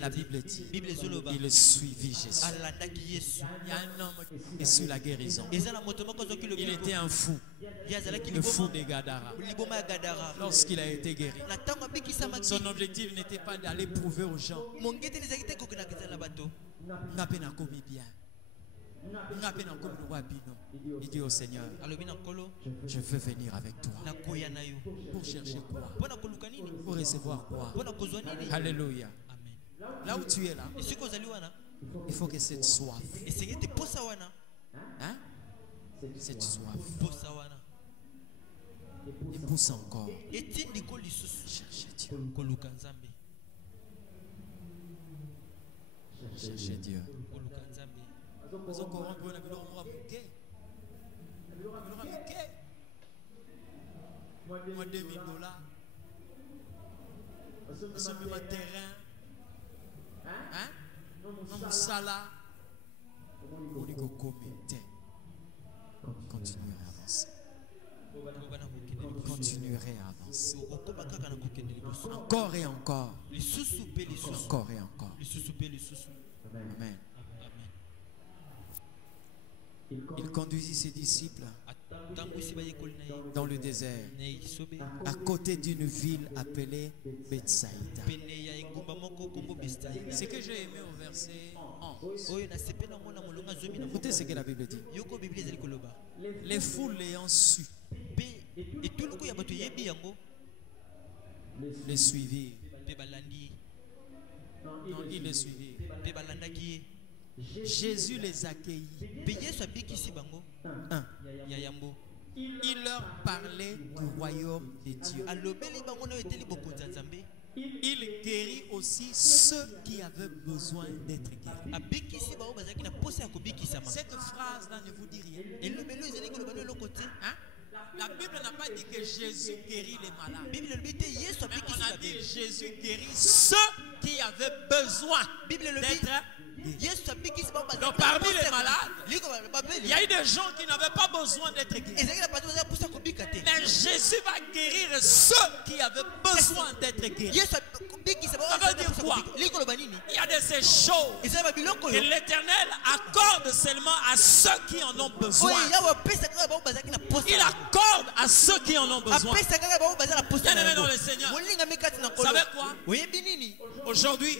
La Bible dit, il suivit Jésus. Il y a un homme qui est sur la guérison. Il était un fou. Le fou des Gadara. Lorsqu'il a été guéri, son objectif n'était pas d'aller prouver aux gens. Il dit au Seigneur, je veux venir avec toi. Pour chercher quoi? Pour recevoir quoi? Alléluia. Là où tu es là, il faut que cette soif, hein? Cette soif, il pousse encore. Chercher Dieu. Chercher Dieu. Moi, $2000. Nous terrain. Hein? Nous salaire. Continuer à avancer. Continuerai à avancer. Encore et encore. Encore et encore. Amen. Il conduisit ses disciples dans le désert, à côté d'une ville appelée Bethsaïda. Ce que j'ai aimé au verset 11, écoutez ce que la Bible dit. Les foules l'ayant su, les suivirent. Non, ils les suivirent. Jésus les accueillit. Il leur parlait du royaume de Dieu. Il guérit aussi ceux qui avaient besoin d'être guéris. Cette phrase-là ne vous dit rien. Hein? La Bible n'a pas dit que Jésus guérit les malades. Mais on a dit Jésus guérit ceux qui avaient besoin d'être guéris. Donc parmi les malades, il y a eu des gens qui n'avaient pas besoin d'être guéris. Mais Jésus va guérir ceux qui avaient besoin d'être guéris. Ça veut dire quoi? Il y a de ces choses que l'Éternel accorde seulement à ceux qui en ont besoin. Il accorde à ceux qui en ont besoin. Bien-aimés dans le Seigneur, vous savez quoi? Aujourd'hui,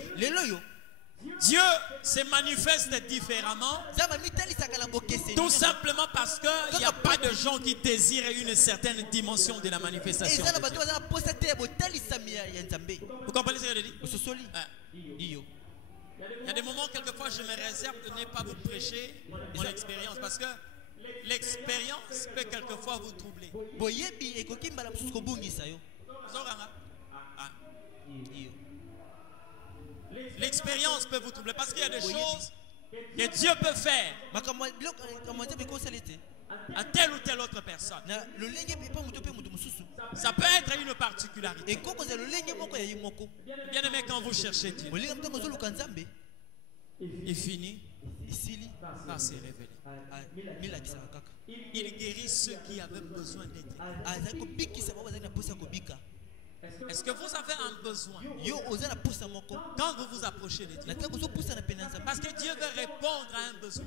Dieu se manifeste différemment, tout simplement parce qu'il n'y a pas de gens qui désirent une certaine dimension de la manifestation de Dieu. Vous comprenez ce que je dis? Il y a des moments, quelquefois, je me réserve de ne pas vous prêcher mon expérience parce que l'expérience peut quelquefois vous troubler. expériences peuvent vous troubler parce qu'il y a des choses que Dieu peut faire à telle ou telle autre personne. Ça peut être une particularité. Bien aimé, quand vous cherchez Dieu, il finit par se révéler. Il guérit ceux qui avaient besoin d'être. Est-ce que vous avez un besoin quand vous vous approchez de Dieu? Parce que Dieu veut répondre à un besoin.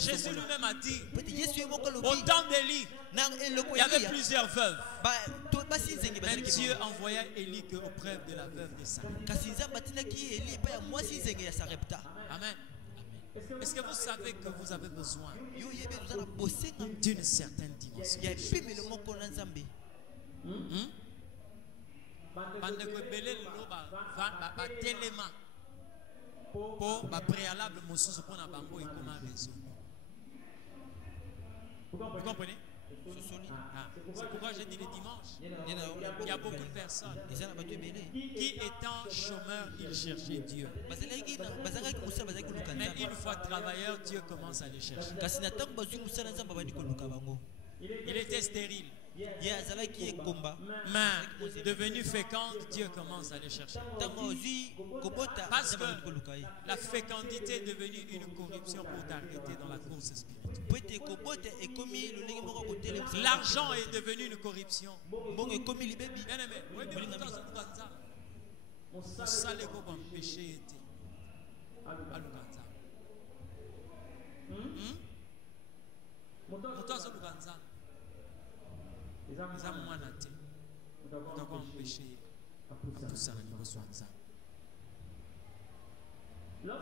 Jésus lui-même a dit, au temps d'Élie, il y avait plusieurs veuves. Même Dieu envoya Élie auprès de la veuve de Sarepta. Amen. Est-ce que vous savez que vous avez besoin d'une certaine dimension? Vous comprenez? C'est pourquoi j'ai dit le dimanche. Il y a beaucoup de personnes qui, étant chômeurs, ils cherchaient Dieu. Mais une fois travailleurs, Dieu commence à les chercher. Il était stérile. Mais devenu féconde, Dieu commence à les chercher. Parce que la fécondité est devenue une corruption pour t'arrêter dans la course spirituelle. L'argent est devenu une corruption. Bien aimé, péché était.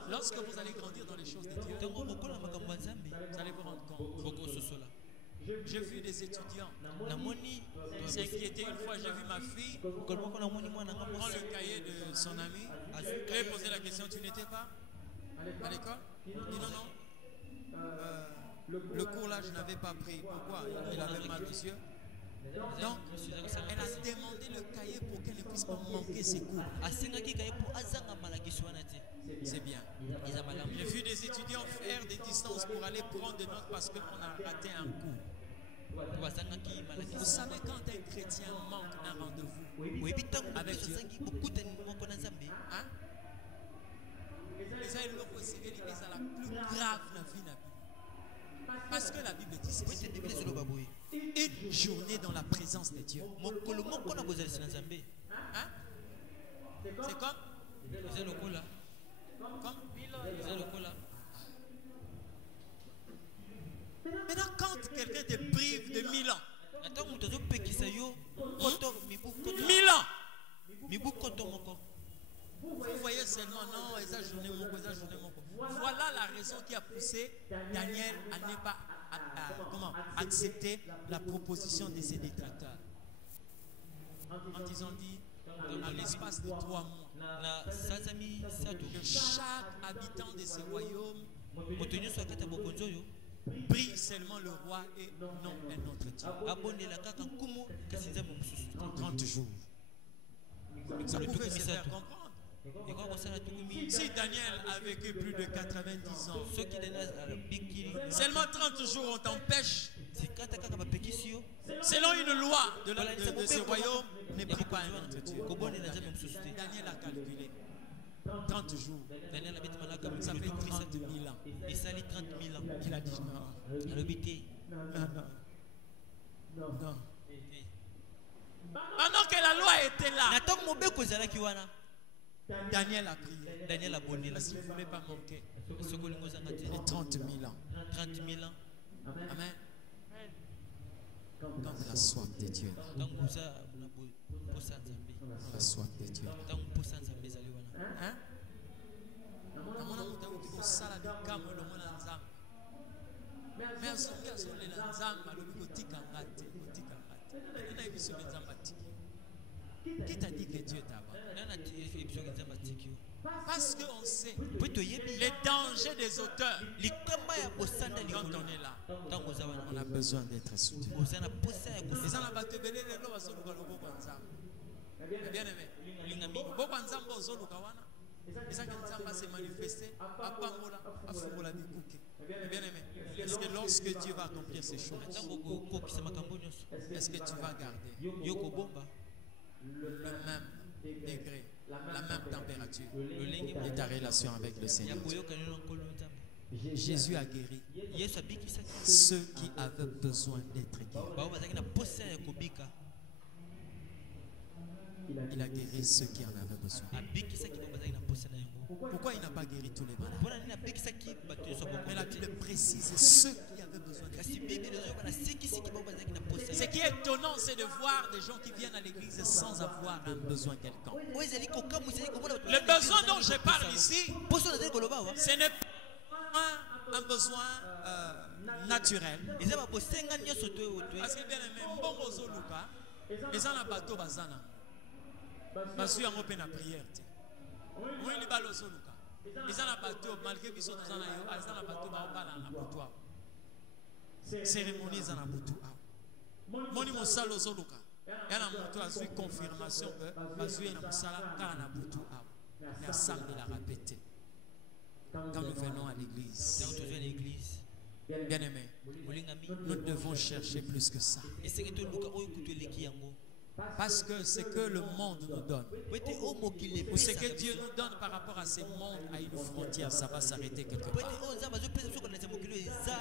Lorsque vous allez grandir dans les choses de Dieu, vous allez vous rendre compte. J'ai vu des étudiants s'inquiéter. Une fois, j'ai vu ma fille prendre le cahier de son ami. Je lui ai posé la question, tu n'étais pas à l'école? Il dit non. Le cours là, je n'avais pas pris. Pourquoi? Il avait mal aux yeux. Donc, elle a demandé le cahier pour qu'elle ne puisse pas manquer ses cours. C'est bien. J'ai vu des étudiants faire des distances pour aller prendre des notes parce qu'on a raté un cours. Vous savez, quand un chrétien manque un rendez-vous avec Dieu, hein? Les la plus grave la vie. Parce que la Bible dit ceci. Une journée dans la présence de Dieu. Hein? C'est comme maintenant, quand quelqu'un te prive de 1000 ans, 1000 ans, vous voyez seulement non, voilà la raison qui a poussé Daniel à ne pas accepter la proposition de ses détracteurs. Quand ils ont dit, dans l'espace de 3 mois, que chaque habitant de ce royaume prie seulement le roi et non un autre Dieu. 30 jours. Ça pouvait se faire comprendre. Si Daniel a vécu plus de 90 ans, seulement 30 jours on t'empêche, selon une loi de ce royaume, ne prie pas un autre Dieu. Daniel a calculé 30 jours, ça fait 30 000 ans. Il a dit non. Pendant que la loi était là, Daniel a prié. Parce qu'il ne voulait pas manquer les 30 000 ans. 30 000 ans. Amen. Quand la soif de Dieu. La soif de Dieu. Hein? Qui t'a dit que Dieu t'a abandonné? Parce qu'on sait les dangers des auteurs. Quand on est là, on a besoin d'être soutenu. Bien aimé. Bien aimé, est-ce que lorsque Dieu va accomplir ces choses, est-ce que tu vas garder le même degré, la même température de ta relation avec le Seigneur? Jésus a guéri ceux qui avaient besoin d'être guéris. Il a guéri ceux qui en avaient besoin. Pourquoi il n'a pas guéri tous les malades? Mais la Bible précise ceux qui avaient besoin d'être guéris. Ce qui est étonnant, c'est de voir des gens qui viennent à l'église sans avoir un besoin quelconque. Le besoin dont je parle ici, ce n'est pas un besoin naturel. Parce que bien aimé, mbongo zoluka, les gens na bateau bazana. Basu yango pe na prière. Oui, les balo zoluka. Les gens na bateau malgré biso tozana yo, les gens na bateau ba obala na bateau. Cérémonie za na bateau. Moni mosalo zoluka. Yana moto azui confirmation que basu na mosala ka na bateau. Na sang de la répéter. Quand nous venons à l'église, bien aimé, nous devons chercher plus que ça. Parce que ce que le monde nous donne, ou ce que Dieu nous donne par rapport à ce monde, à une frontière, ça va s'arrêter quelque part.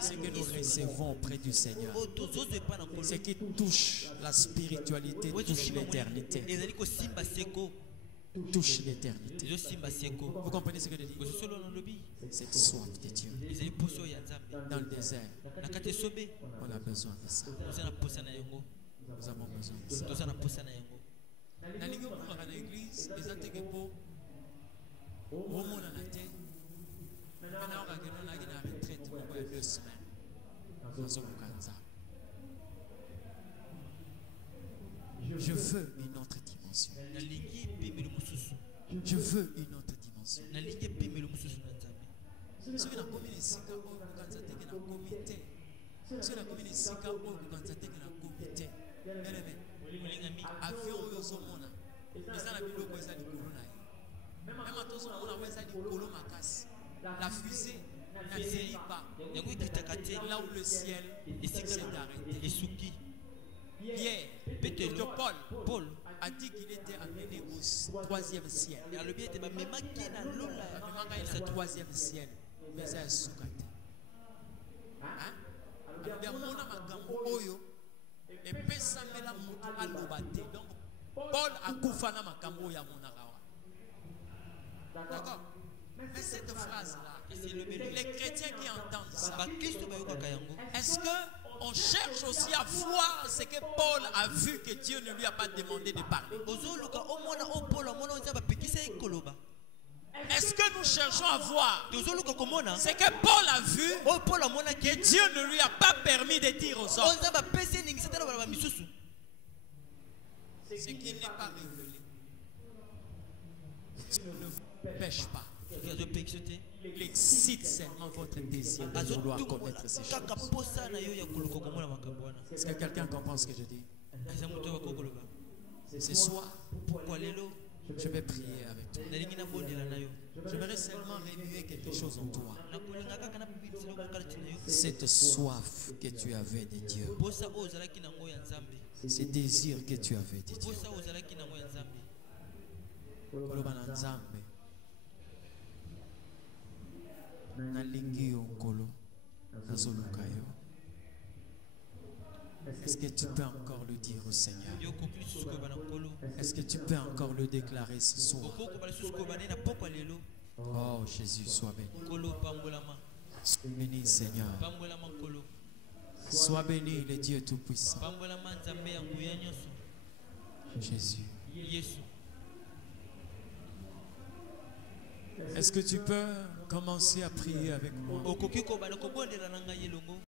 Ce que nous recevons auprès du Seigneur, ce qui touche la spiritualité, touche l'éternité. Touche l'éternité. Vous comprenez ce que je dis? Cette soif de Dieu. Dans le désert, on a besoin de ça. Nous avons besoin de ça. Dans l'église, les attaques pour maintenant, on a une retraite pour 2 semaines. Je veux une autre dimension. Je veux une autre dimension. Ceux qui ont commis les sika au Kanzateke na comité. Ceux qui ont commis les sika au Kanzateke na comité. Avion yozomona. Eza na biloko eza likolo na ye. Même atozomona wa eza likolo makasi. La fusée n'atterrit pas. Là où le ciel s'est arrêté. Pierre, Paul a dit qu'il était amené au 3e ciel. Il était amené au 3e ciel. Mais c'est un soukate. Donc, Paul a koufana makambo ya monarawa. D'accord? Mais cette phrase-là, les chrétiens qui entendent ça, est-ce qu'on cherche aussi à voir ce que Paul a vu que Dieu ne lui a pas demandé de parler? Est-ce que nous cherchons à voir ce que Paul a vu que Dieu ne lui a pas permis de dire aux hommes? Ce qui n'est pas révélé, Dieu ne vous pêche pas. Il excite seulement votre désir de vouloir connaître ces choses. Est-ce que quelqu'un comprend ce que je dis? Ce soir, je vais prier avec toi. J'aimerais seulement remuer quelque chose en toi. Cette soif que tu avais de Dieu. Ce désir que tu avais de Dieu. Est-ce que tu peux encore le dire au Seigneur? Est-ce que tu peux encore le déclarer ce soir? Oh Jésus, sois béni. Sois béni Seigneur. Sois béni le Dieu Tout-Puissant. Jésus. Est-ce que tu peux commencer à prier avec moi?